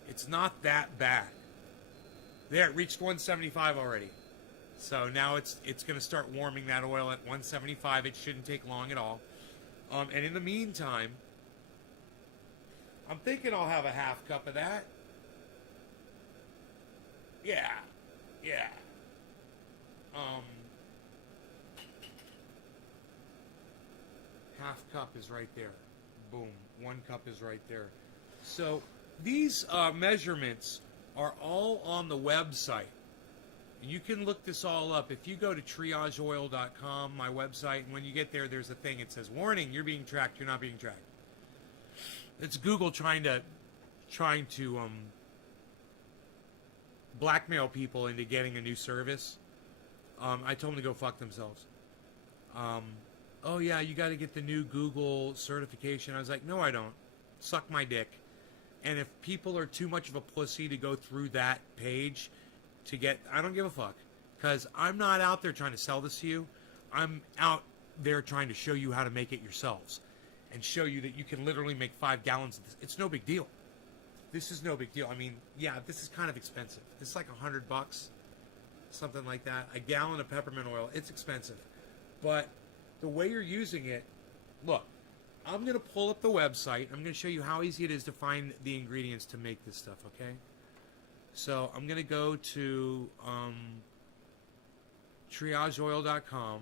It's not that bad. There, it reached 175 already. So now it's going to start warming that oil at 175. It shouldn't take long at all. And in the meantime, I'm thinking I'll have a half cup of that. Yeah. Half cup is right there. Boom. 1 cup is right there. So these measurements are all on the website. You can look this all up. If you go to triageoil.com, my website, and when you get there, there's a thing. It says, warning, you're being tracked, you're not being tracked. It's Google trying to blackmail people into getting a new service. I told them to go fuck themselves. Oh, yeah, you got to get the new Google certification. I was like, no, I don't. Suck my dick. And if people are too much of a pussy to go through that page I don't give a fuck, because I'm not out there trying to sell this to you. I'm out there trying to show you how to make it yourselves and show you that you can literally make 5 gallons of this. It's no big deal. This is no big deal. I mean, yeah, this is kind of expensive. This is like $100, something like that. A gallon of peppermint oil, it's expensive. But the way you're using it, look, I'm going to pull up the website. I'm going to show you how easy it is to find the ingredients to make this stuff, okay? So I'm going to go to triageoil.com.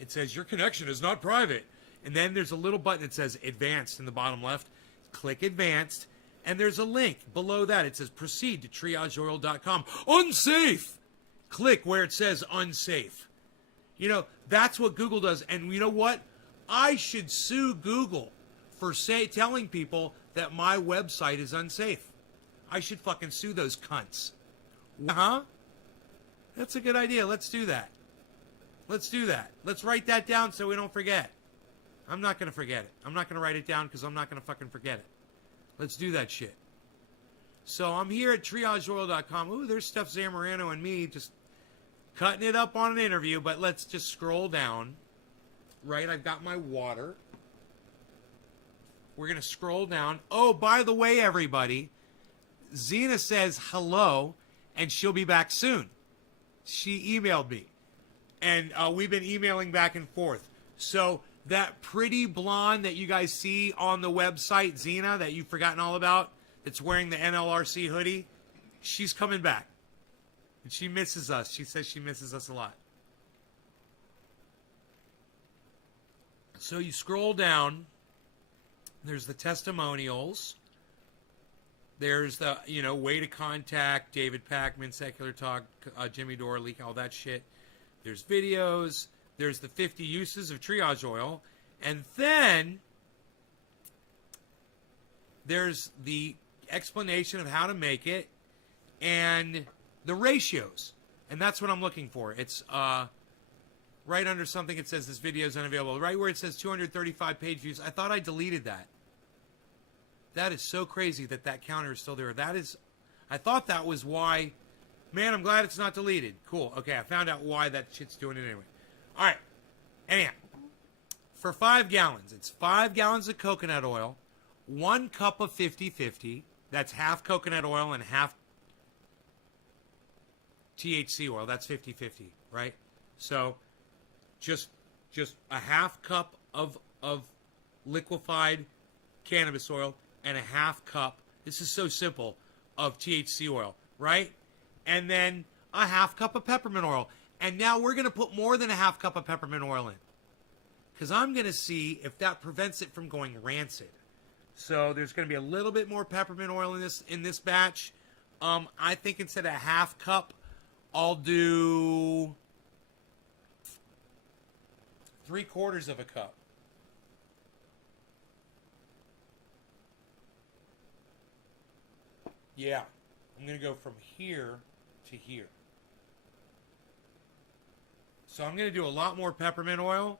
It says, your connection is not private. And then there's a little button that says advanced in the bottom left. Click advanced. And there's a link below that. It says proceed to triageoil.com. Unsafe! Click where it says unsafe. You know, that's what Google does. And you know what? I should sue Google for telling people that my website is unsafe. I should fucking sue those cunts. Huh? That's a good idea. Let's do that. Let's write that down so we don't forget. I'm not going to forget it. I'm not going to write it down because I'm not going to fucking forget it. Let's do that shit. So I'm here at triageoil.com. Ooh, there's Steph Zamorano and me just cutting it up on an interview, but let's just scroll down. Right, I've got my water. We're going to scroll down. Oh, by the way, everybody, Xena says hello, and she'll be back soon. She emailed me, and we've been emailing back and forth. So that pretty blonde that you guys see on the website, Xena, that you've forgotten all about, that's wearing the NLRC hoodie, she's coming back. And she misses us. She says she misses us a lot. So you scroll down. There's the testimonials. There's the, way to contact David Packman, Secular Talk, Jimmy Dore, Leak, all that shit. There's videos. There's the 50 uses of triage oil. And then there's the explanation of how to make it and the ratios. And that's what I'm looking for. It's right under something it says this video is unavailable. Right where it says 235 page views. I thought I deleted that. That is so crazy that counter is still there. I thought that was why. Man, I'm glad it's not deleted. Cool. Okay, I found out why that shit's doing it anyway. All right. Anyhow, for 5 gallons, it's 5 gallons of coconut oil, 1 cup of 50-50. That's half coconut oil and half THC oil. That's 50-50, right? So just a half cup of liquefied cannabis oil and a half cup, this is so simple, of THC oil, right? And then a half cup of peppermint oil. And now we're going to put more than a half cup of peppermint oil in, because I'm going to see if that prevents it from going rancid. So there's going to be a little bit more peppermint oil in this batch. I think instead of a half cup, I'll do 3/4 of a cup. Yeah, I'm going to go from here to here. So I'm going to do a lot more peppermint oil.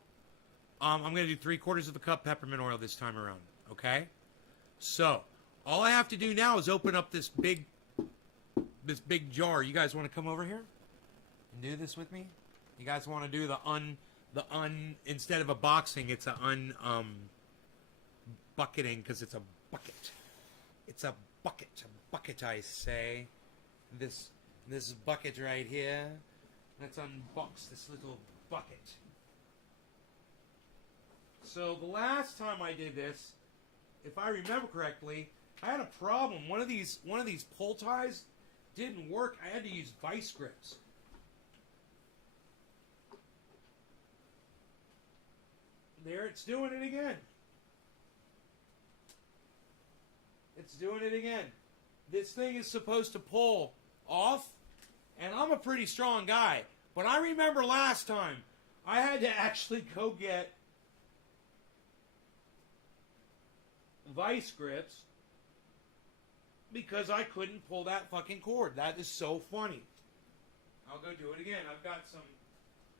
I'm going to do 3/4 of a cup peppermint oil this time around. Okay? So all I have to do now is open up this big jar. You guys want to come over here and do this with me? You guys want to do instead of a boxing, it's a bucketing, because it's a bucket. It's a bucket, I say. This bucket right here. Let's unbox this little bucket. So the last time I did this, if I remember correctly, I had a problem. One of these pull ties didn't work. I had to use vice grips. There, it's doing it again. It's doing it again. This thing is supposed to pull off, and I'm a pretty strong guy. But I remember last time, I had to actually go get vice grips because I couldn't pull that fucking cord. That is so funny. I'll go do it again. I've got some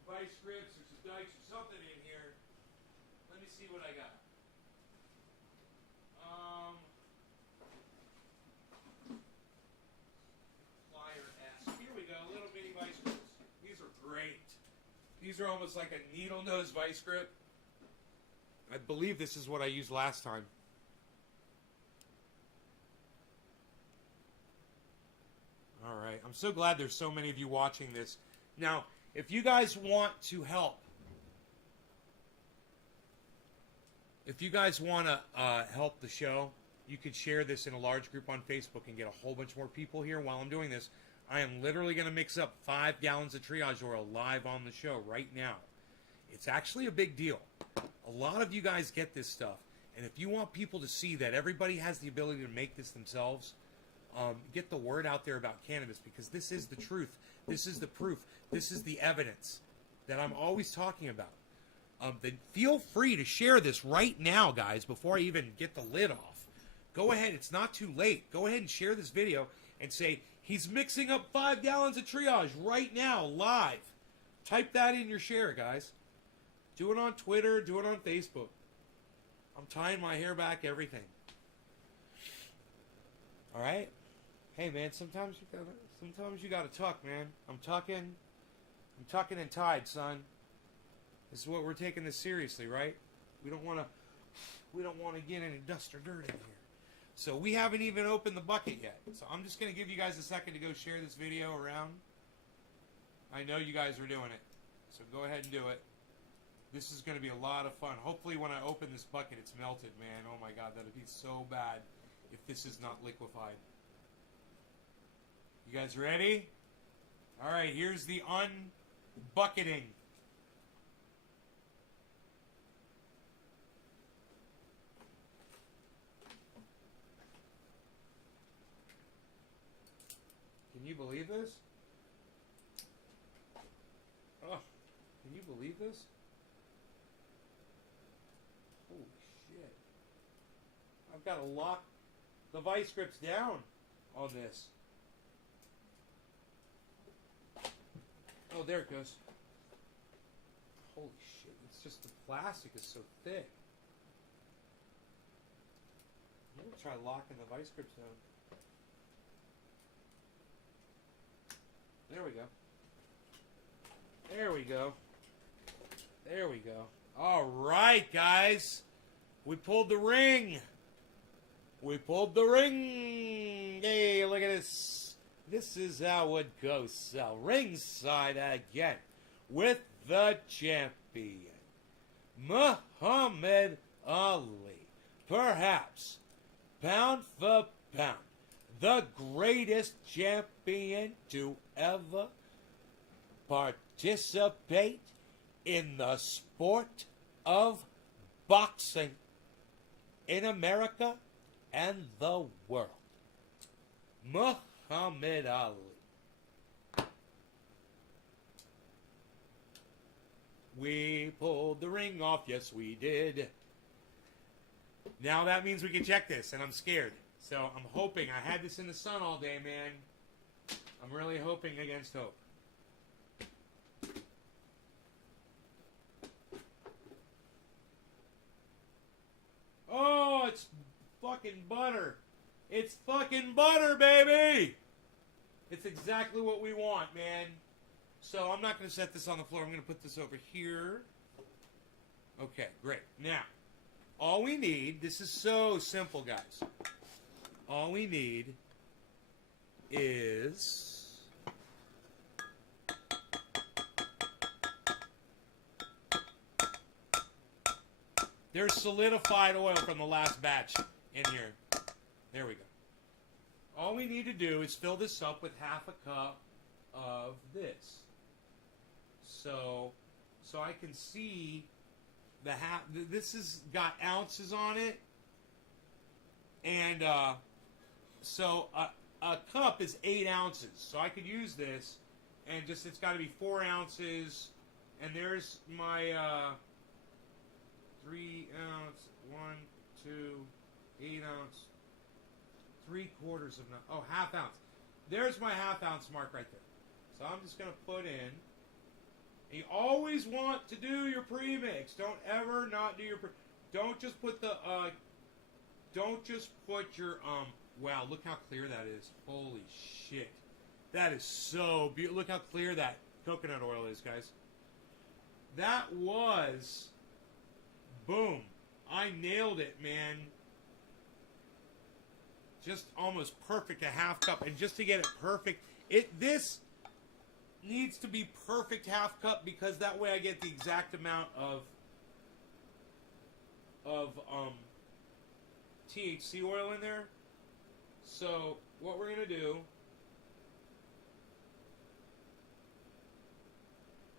vice grips or some dikes or something in here. Let me see what I got. Here we go, little bitty vice grips. These are great. These are almost like a needle nose vice grip. I believe this is what I used last time. All right. I'm so glad there's so many of you watching this. Now, if you guys want to help, if you guys want to help the show, you could share this in a large group on Facebook and get a whole bunch more people here while I'm doing this. I am literally going to mix up 5 gallons of triage oil live on the show right now. It's actually a big deal. A lot of you guys get this stuff. And if you want people to see that everybody has the ability to make this themselves, get the word out there about cannabis, because this is the truth. This is the proof. This is the evidence that I'm always talking about. Then feel free to share this right now, guys, before I even get the lid off. Go ahead. It's not too late. Go ahead and share this video and say, he's mixing up 5 gallons of triage right now, live. Type that in your share, guys. Do it on Twitter. Do it on Facebook. tying my hair back, everything. All right? Hey, man, sometimes you gotta tuck, man. I'm tucking and tied, son. This is what we're taking this seriously, right? We don't want to get any dust or dirt in here. So we haven't even opened the bucket yet. So I'm just going to give you guys a second to go share this video around. I know you guys are doing it. So go ahead and do it. This is going to be a lot of fun. Hopefully when I open this bucket, it's melted, man. Oh my God, that would be so bad if this is not liquefied. You guys ready? All right, here's the unbucketing. Can you believe this? Oh, can you believe this? Holy shit. I've got to lock the vice grips down on this. Oh, there it goes. Holy shit. It's just the plastic is so thick. I'm going to try locking the vice grips down. There we go. There we go. There we go. All right, guys. We pulled the ring. We pulled the ring. Hey, look at this. This is how it goes. So, ringside again with the champion, Muhammad Ali. Perhaps, pound for pound, the greatest champion to ever participate in the sport of boxing in America and the world. Muhammad Ali. We pulled the ring off, yes we did. Now that means we can check this, and I'm scared. So I'm hoping. I had this in the sun all day, man. I'm really hoping against hope. Oh, it's fucking butter. It's fucking butter, baby! It's exactly what we want, man. So I'm not going to set this on the floor. I'm going to put this over here. Okay, great. Now, all we need, this is so simple, guys. All we need is there's solidified oil from the last batch in here. There we go. All we need to do is fill this up with half a cup of this. So I can see the half. This has got ounces on it, and so a cup is 8 ounces. So I could use this, and just it's got to be 4 ounces. And there's my 3 ounce, 1, 2, 8 ounce, 3/4 of half ounce. There's my half ounce mark right there. So I'm just gonna put in. You always want to do your premix. Don't ever not do your. Don't just put the. Don't just put your. Wow, look how clear that is. Holy shit, that is so beautiful. Look how clear that coconut oil is, guys. That was. Boom! I nailed it, man. Just almost perfect, a half cup, and just to get it perfect, this needs to be perfect half cup because that way I get the exact amount of THC oil in there. So what we're gonna do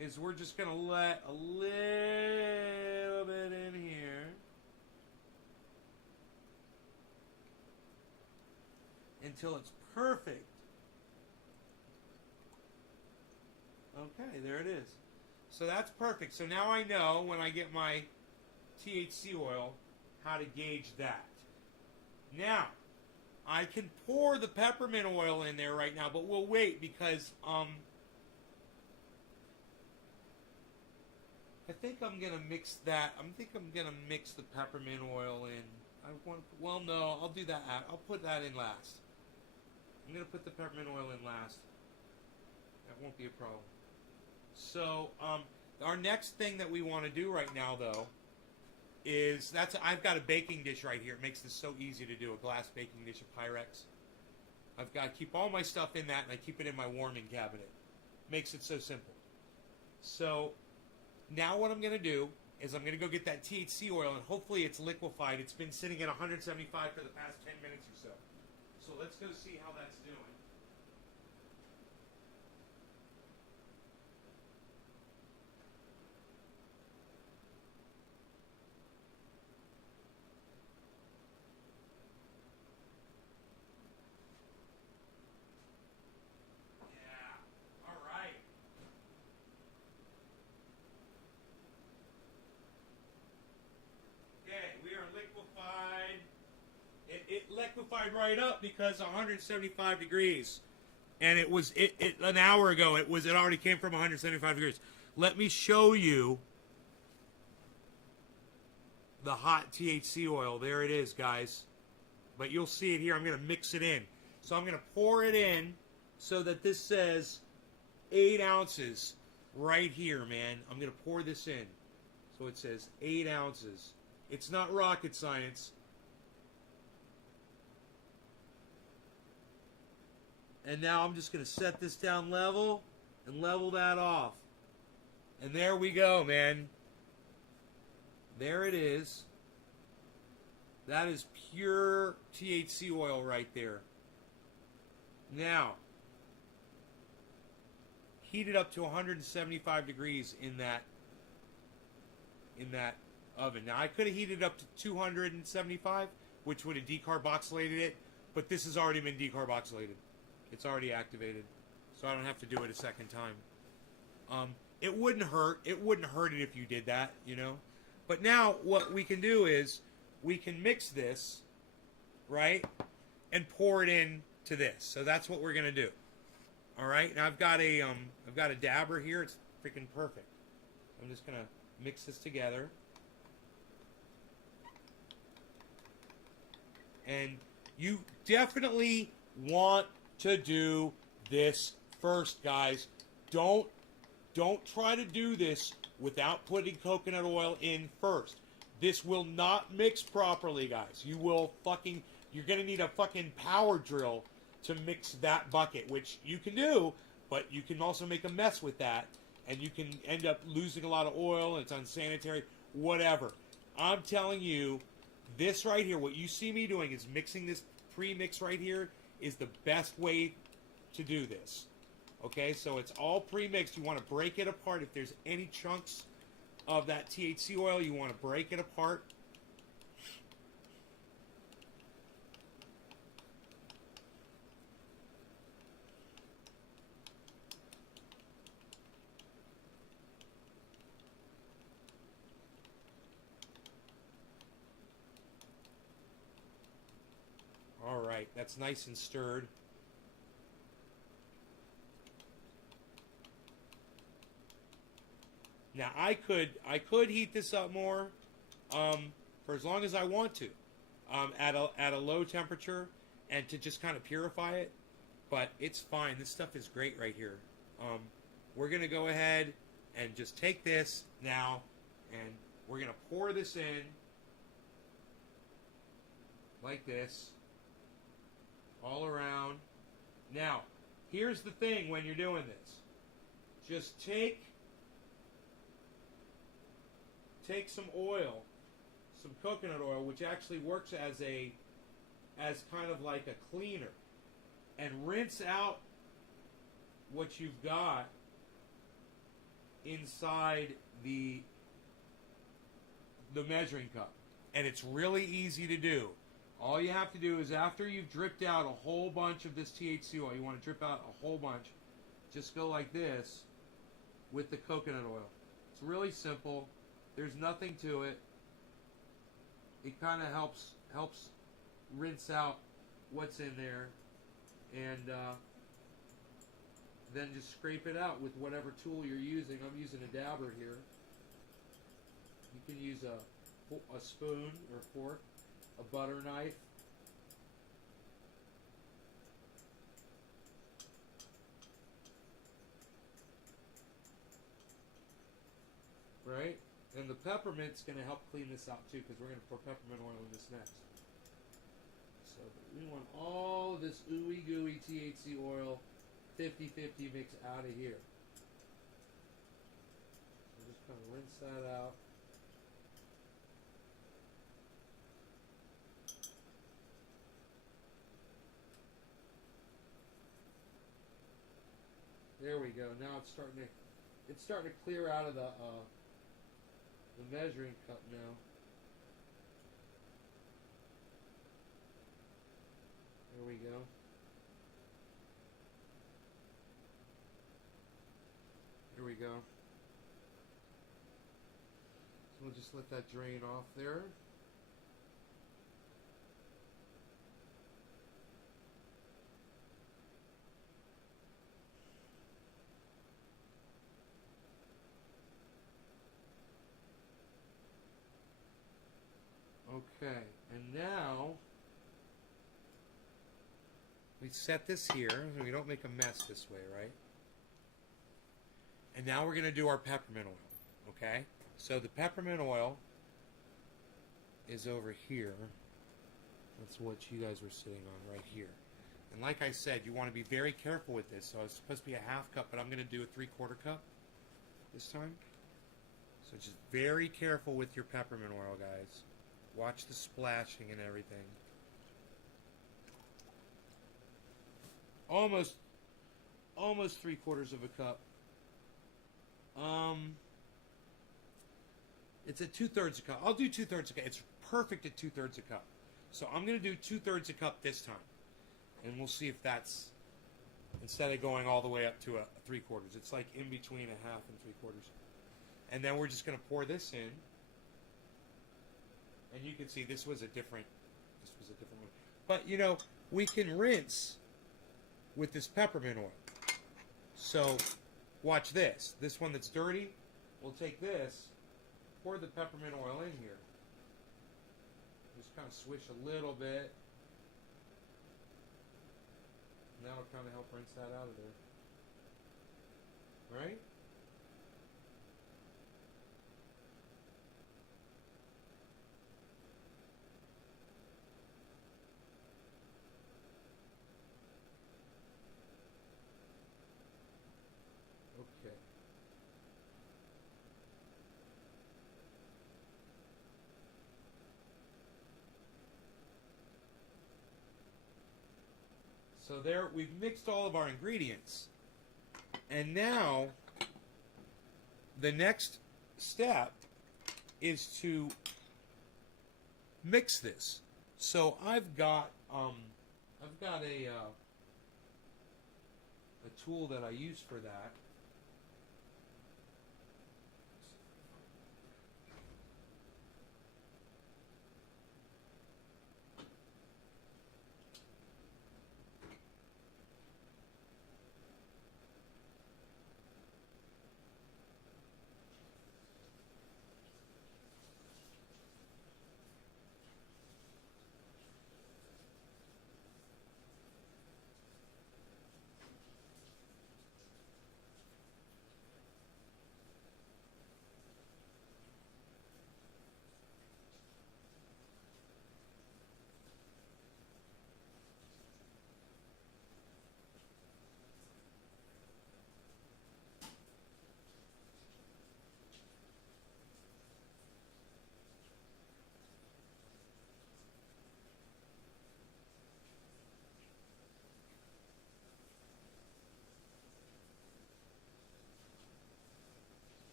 is we're just gonna let a little bit in here. Until it's perfect. Okay, there it is. So that's perfect. So now I know when I get my THC oil how to gauge that. Now, I can pour the peppermint oil in there right now, but we'll wait because I think I'm gonna mix that. I'm gonna mix the peppermint oil in. I want. Well, no, I'll do that. I'll put that in last. I'm gonna put the peppermint oil in last. That won't be a problem. So, our next thing that we want to do right now, though, is I've got a baking dish right here. It makes this so easy to do. A glass baking dish of Pyrex. I've got to keep all my stuff in that, and I keep it in my warming cabinet. Makes it so simple. So, now what I'm going to do is I'm going to go get that THC oil, and hopefully it's liquefied. It's been sitting at 175 for the past 10 minutes or so. So let's go see how that's doing. Yeah. All right. Okay, we are liquefied. It liquefied right up because 175 degrees. And it was an hour ago. It already came from 175 degrees. Let me show you the hot THC oil. There it is, guys. But you'll see it here. I'm going to mix it in. So I'm going to pour it in so that this says 8 ounces right here, man. I'm going to pour this in. So it says 8 ounces. It's not rocket science. And now I'm just going to set this down level and level that off. And there we go, man. There it is. That is pure THC oil right there. Now, heat it up to 175 degrees in that oven. Now, I could have heated it up to 275, which would have decarboxylated it, but this has already been decarboxylated. It's already activated, so I don't have to do it a second time. It wouldn't hurt. It wouldn't hurt it if you did that, you know. But now what we can do is we can mix this, right, and pour it in to this. So that's what we're gonna do. All right. Now I've got a dabber here. It's freaking perfect. I'm just gonna mix this together. And you definitely want to do this first, guys. Don't try to do this without putting coconut oil in first. This will not mix properly, guys. You're gonna need a fucking power drill to mix that bucket, which you can do, but you can also make a mess with that, and you can end up losing a lot of oil, and it's unsanitary, whatever. I'm telling you, this right here, what you see me doing is mixing this pre-mix right here is the best way to do this. Okay, so it's all pre-mixed. You want to break it apart. If there's any chunks of that THC oil, you want to break it apart. All right, that's nice and stirred. Now I could heat this up more for as long as I want to at a low temperature and to just kind of purify it, but it's fine. This stuff is great right here. We're gonna go ahead and just take this now and we're gonna pour this in like this all around. Now here's the thing when you're doing this, just take some oil, some coconut oil, which actually works as kind of like a cleaner, and rinse out what you've got inside the measuring cup. And it's really easy to do. All you have to do is after you've dripped out a whole bunch of this THC oil, you want to drip out a whole bunch, just go like this with the coconut oil. It's really simple. There's nothing to it. It kind of helps rinse out what's in there, and then just scrape it out with whatever tool you're using. I'm using a dabber here. can use a spoon or fork, a butter knife. Right? And the peppermint's going to help clean this out too, because we're going to pour peppermint oil in this next. So we want all this ooey gooey THC oil 50-50 mix out of here. So just kind of rinse that out. There we go. Now it's starting to clear out of the measuring cup now. There we go. There we go. So we'll just let that drain off there. Okay, and now we set this here so we don't make a mess this way, right? And now we're going to do our peppermint oil, okay? So the peppermint oil is over here. That's what you guys were sitting on right here. And like I said, you want to be very careful with this. So it's supposed to be a half cup, but I'm going to do a 3/4 cup this time. So just very careful with your peppermint oil, guys. Watch the splashing and everything. Almost 3/4 of a cup. It's at 2/3 a cup. I'll do 2/3 a cup. It's perfect at 2/3 a cup. So I'm going to do 2/3 a cup this time. And we'll see if that's, instead of going all the way up to a 3/4. It's like in between a half and 3/4. And then we're just going to pour this in. And you can see this was a different one. But, you know, we can rinse with this peppermint oil. So, watch this. This one that's dirty, we'll take this, pour the peppermint oil in here. Just kind of swish a little bit. And that'll kind of help rinse that out of there. Right? Okay. So there, we've mixed all of our ingredients. And now, the next step is to mix this. So I've got a tool that I use for that.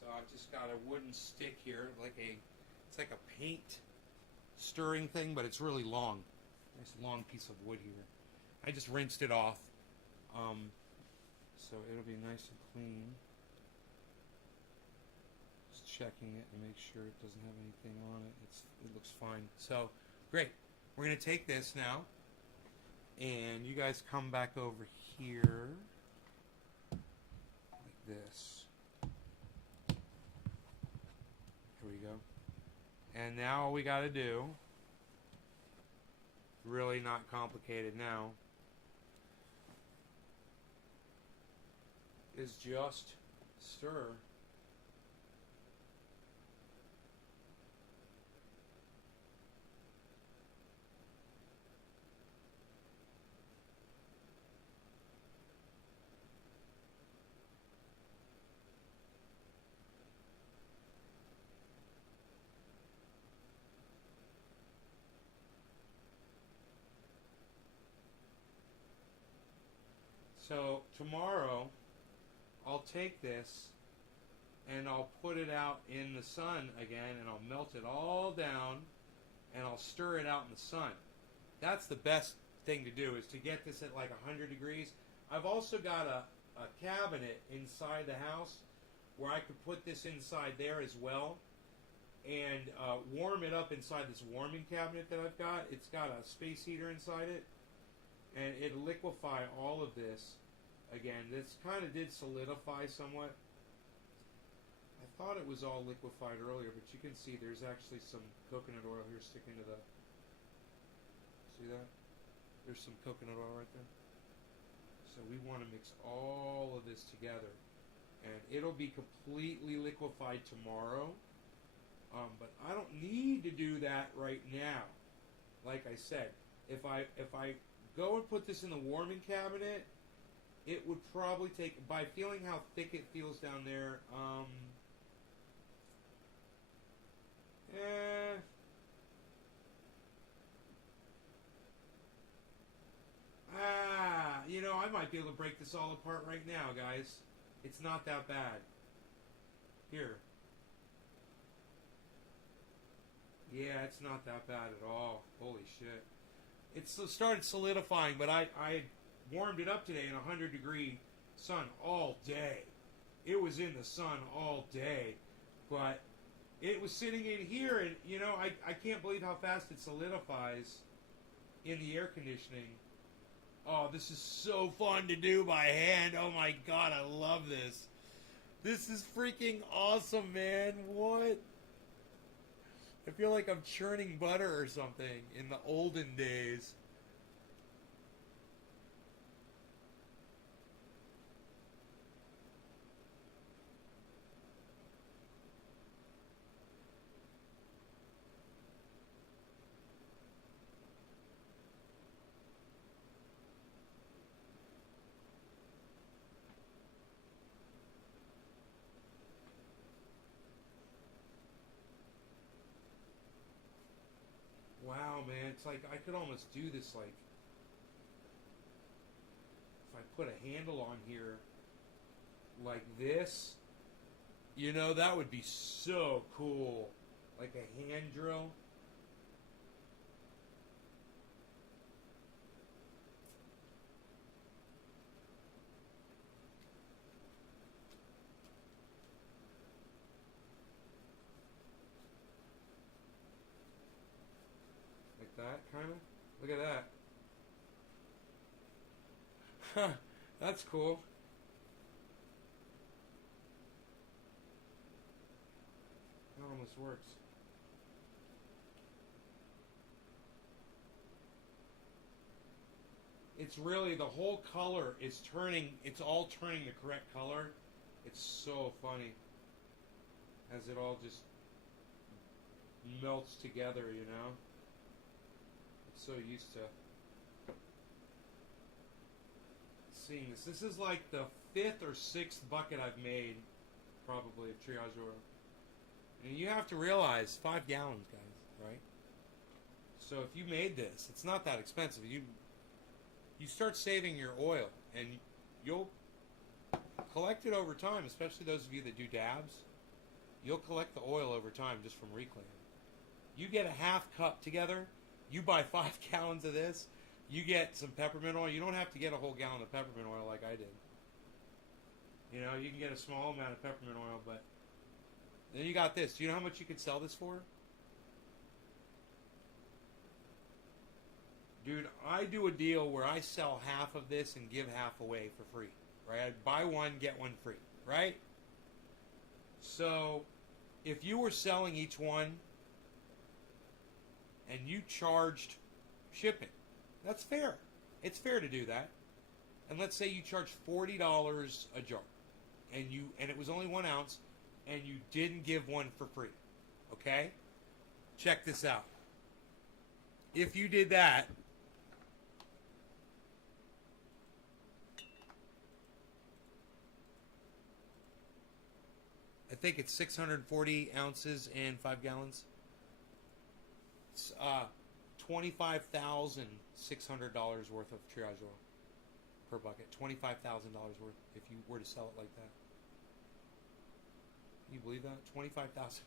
So I've just got a wooden stick here, it's like a paint stirring thing, but it's really long. Nice long piece of wood here. I just rinsed it off. So it'll be nice and clean. Just checking it to make sure it doesn't have anything on it. It looks fine. So great. We're gonna take this now, and you guys come back over here like this. Here we go. And now all we got to do, really not complicated now, is just stir. So tomorrow, I'll take this and I'll put it out in the sun again, and I'll melt it all down, and I'll stir it out in the sun. That's the best thing to do, is to get this at like 100 degrees. I've also got a cabinet inside the house where I could put this inside there as well, and warm it up inside this warming cabinet that I've got. It's got a space heater inside it, and it'll liquefy all of this. Again, this kind of did solidify somewhat. I thought it was all liquefied earlier, but you can see there's actually some coconut oil here sticking to the... See that? There's some coconut oil right there. So we want to mix all of this together. And it'll be completely liquefied tomorrow. But I don't need to do that right now. Like I said, if I go and put this in the warming cabinet, it would probably take, by feeling how thick it feels down there, you know, I might be able to break this all apart right now, guys. It's not that bad. Here. Yeah, it's not that bad at all. Holy shit. It's started solidifying, but I warmed it up today in 100-degree sun all day. It was in the sun all day, but it was sitting in here, and you know, I can't believe how fast it solidifies in the air conditioning. Oh, this is so fun to do by hand. Oh my god, I love this. This is freaking awesome, man. What? I feel like I'm churning butter or something in the olden days. Wow, man, it's like I could almost do this, like, if I put a handle on here like this, you know, that would be so cool. Like a hand drill. Like that, kind of. Look at that. Huh, that's cool. That almost works. It's really, the whole color is turning, it's all turning the correct color. It's so funny as it all just melts together, you know? It's so used to seeing this. This is like the 5th or 6th bucket I've made, probably, of triage oil. And you have to realize, 5 gallons, guys, right? So if you made this, it's not that expensive. You start saving your oil, and you'll collect it over time, especially those of you that do dabs. You'll collect the oil over time just from reclaiming. You get a half cup together, you buy 5 gallons of this, You get some peppermint oil. You don't have to get a whole gallon of peppermint oil like I did. You know, you can get a small amount of peppermint oil, but then you got this. Do you know how much you could sell this for? Dude, I do a deal where I sell half of this and give half away for free. Right? I buy one, get one free. Right? So, if you were selling each one and you charged shipping, that's fair. It's fair to do that. And let's say you charge $40 a jar, and it was only 1 ounce, and you didn't give one for free. Okay? Check this out. If you did that, I think it's 640 ounces and 5 gallons. It's $25,600 worth of triage oil per bucket. $25,000 worth if you were to sell it like that. Can you believe that? $25,000.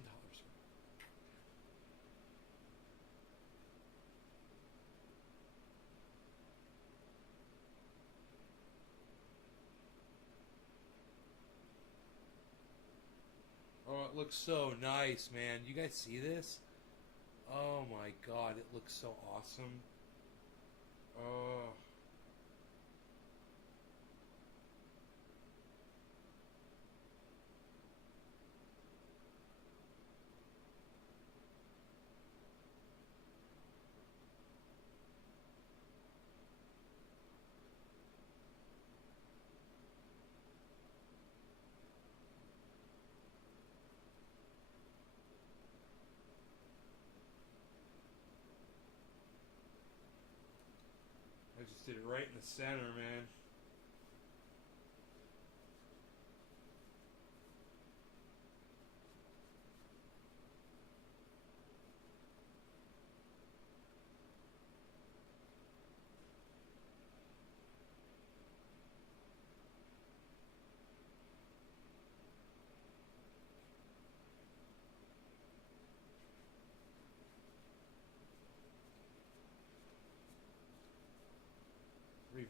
Oh, it looks so nice, man. You guys see this? Oh my god, it looks so awesome. Oh. I just did it right in the center, man.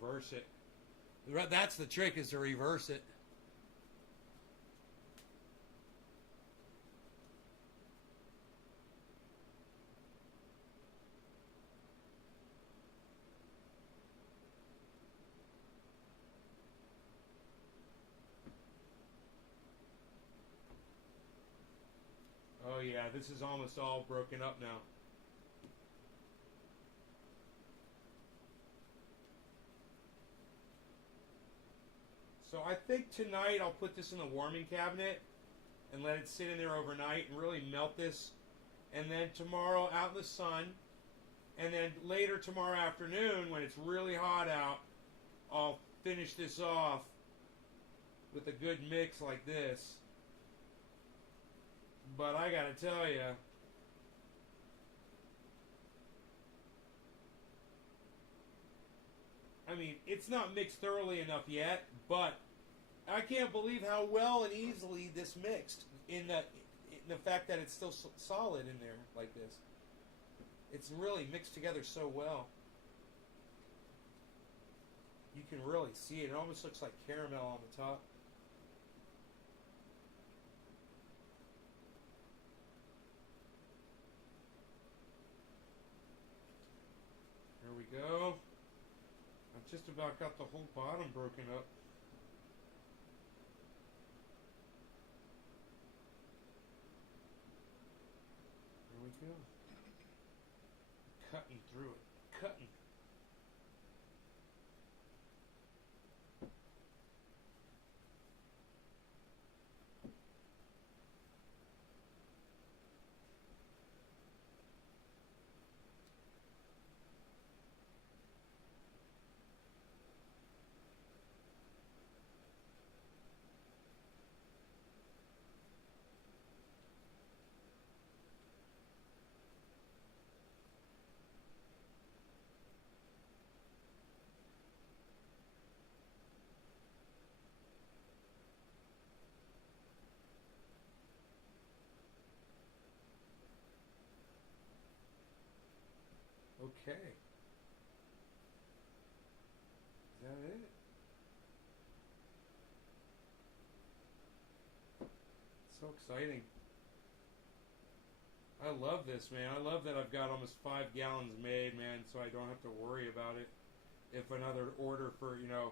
Reverse it. That's the trick, is to reverse it. Oh yeah, this is almost all broken up now. So I think tonight I'll put this in the warming cabinet and let it sit in there overnight and really melt this. And then tomorrow out in the sun. And then later tomorrow afternoon, when it's really hot out, I'll finish this off with a good mix like this. But I gotta tell you, I mean, it's not mixed thoroughly enough yet, but I can't believe how well and easily this mixed in the fact that it's still solid in there like this. It's really mixed together so well. You can really see it. It almost looks like caramel on the top. There we go. I've just about got the whole bottom broken up. There we go. Cutting through it. Cutting. Okay. So exciting. I love this, man. I love that I've got almost 5 gallons made, man, so I don't have to worry about it. If another order for, you know,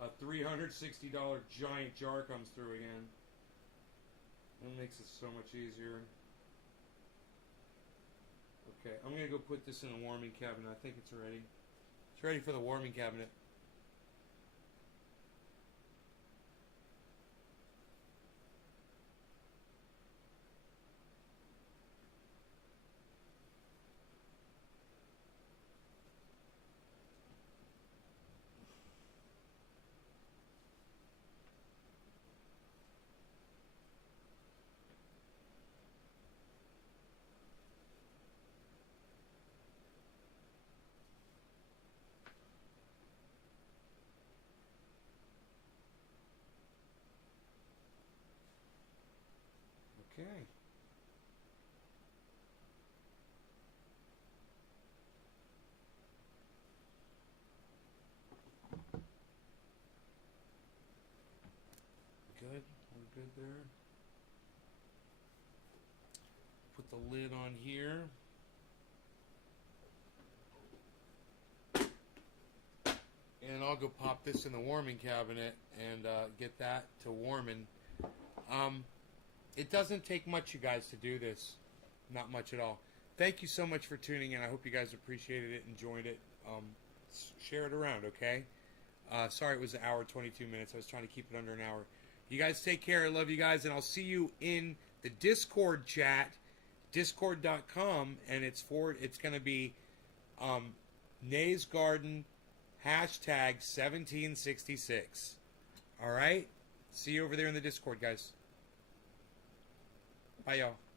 a $360 giant jar comes through again. It makes it so much easier. Okay, I'm going to go put this in the warming cabinet. I think it's ready. It's ready for the warming cabinet. Okay. Good. We're good there. Put the lid on here. And I'll go pop this in the warming cabinet and get that to warming. It doesn't take much, you guys, to do this. Not much at all. Thank you so much for tuning in. I hope you guys appreciated it, enjoyed it. Share it around, okay? Sorry it was an hour, 22 minutes. I was trying to keep it under an hour. You guys take care. I love you guys, and I'll see you in the Discord chat, discord.com, and it's going to be Nay's Garden hashtag 1766. All right? See you over there in the Discord, guys. Bye, y'all.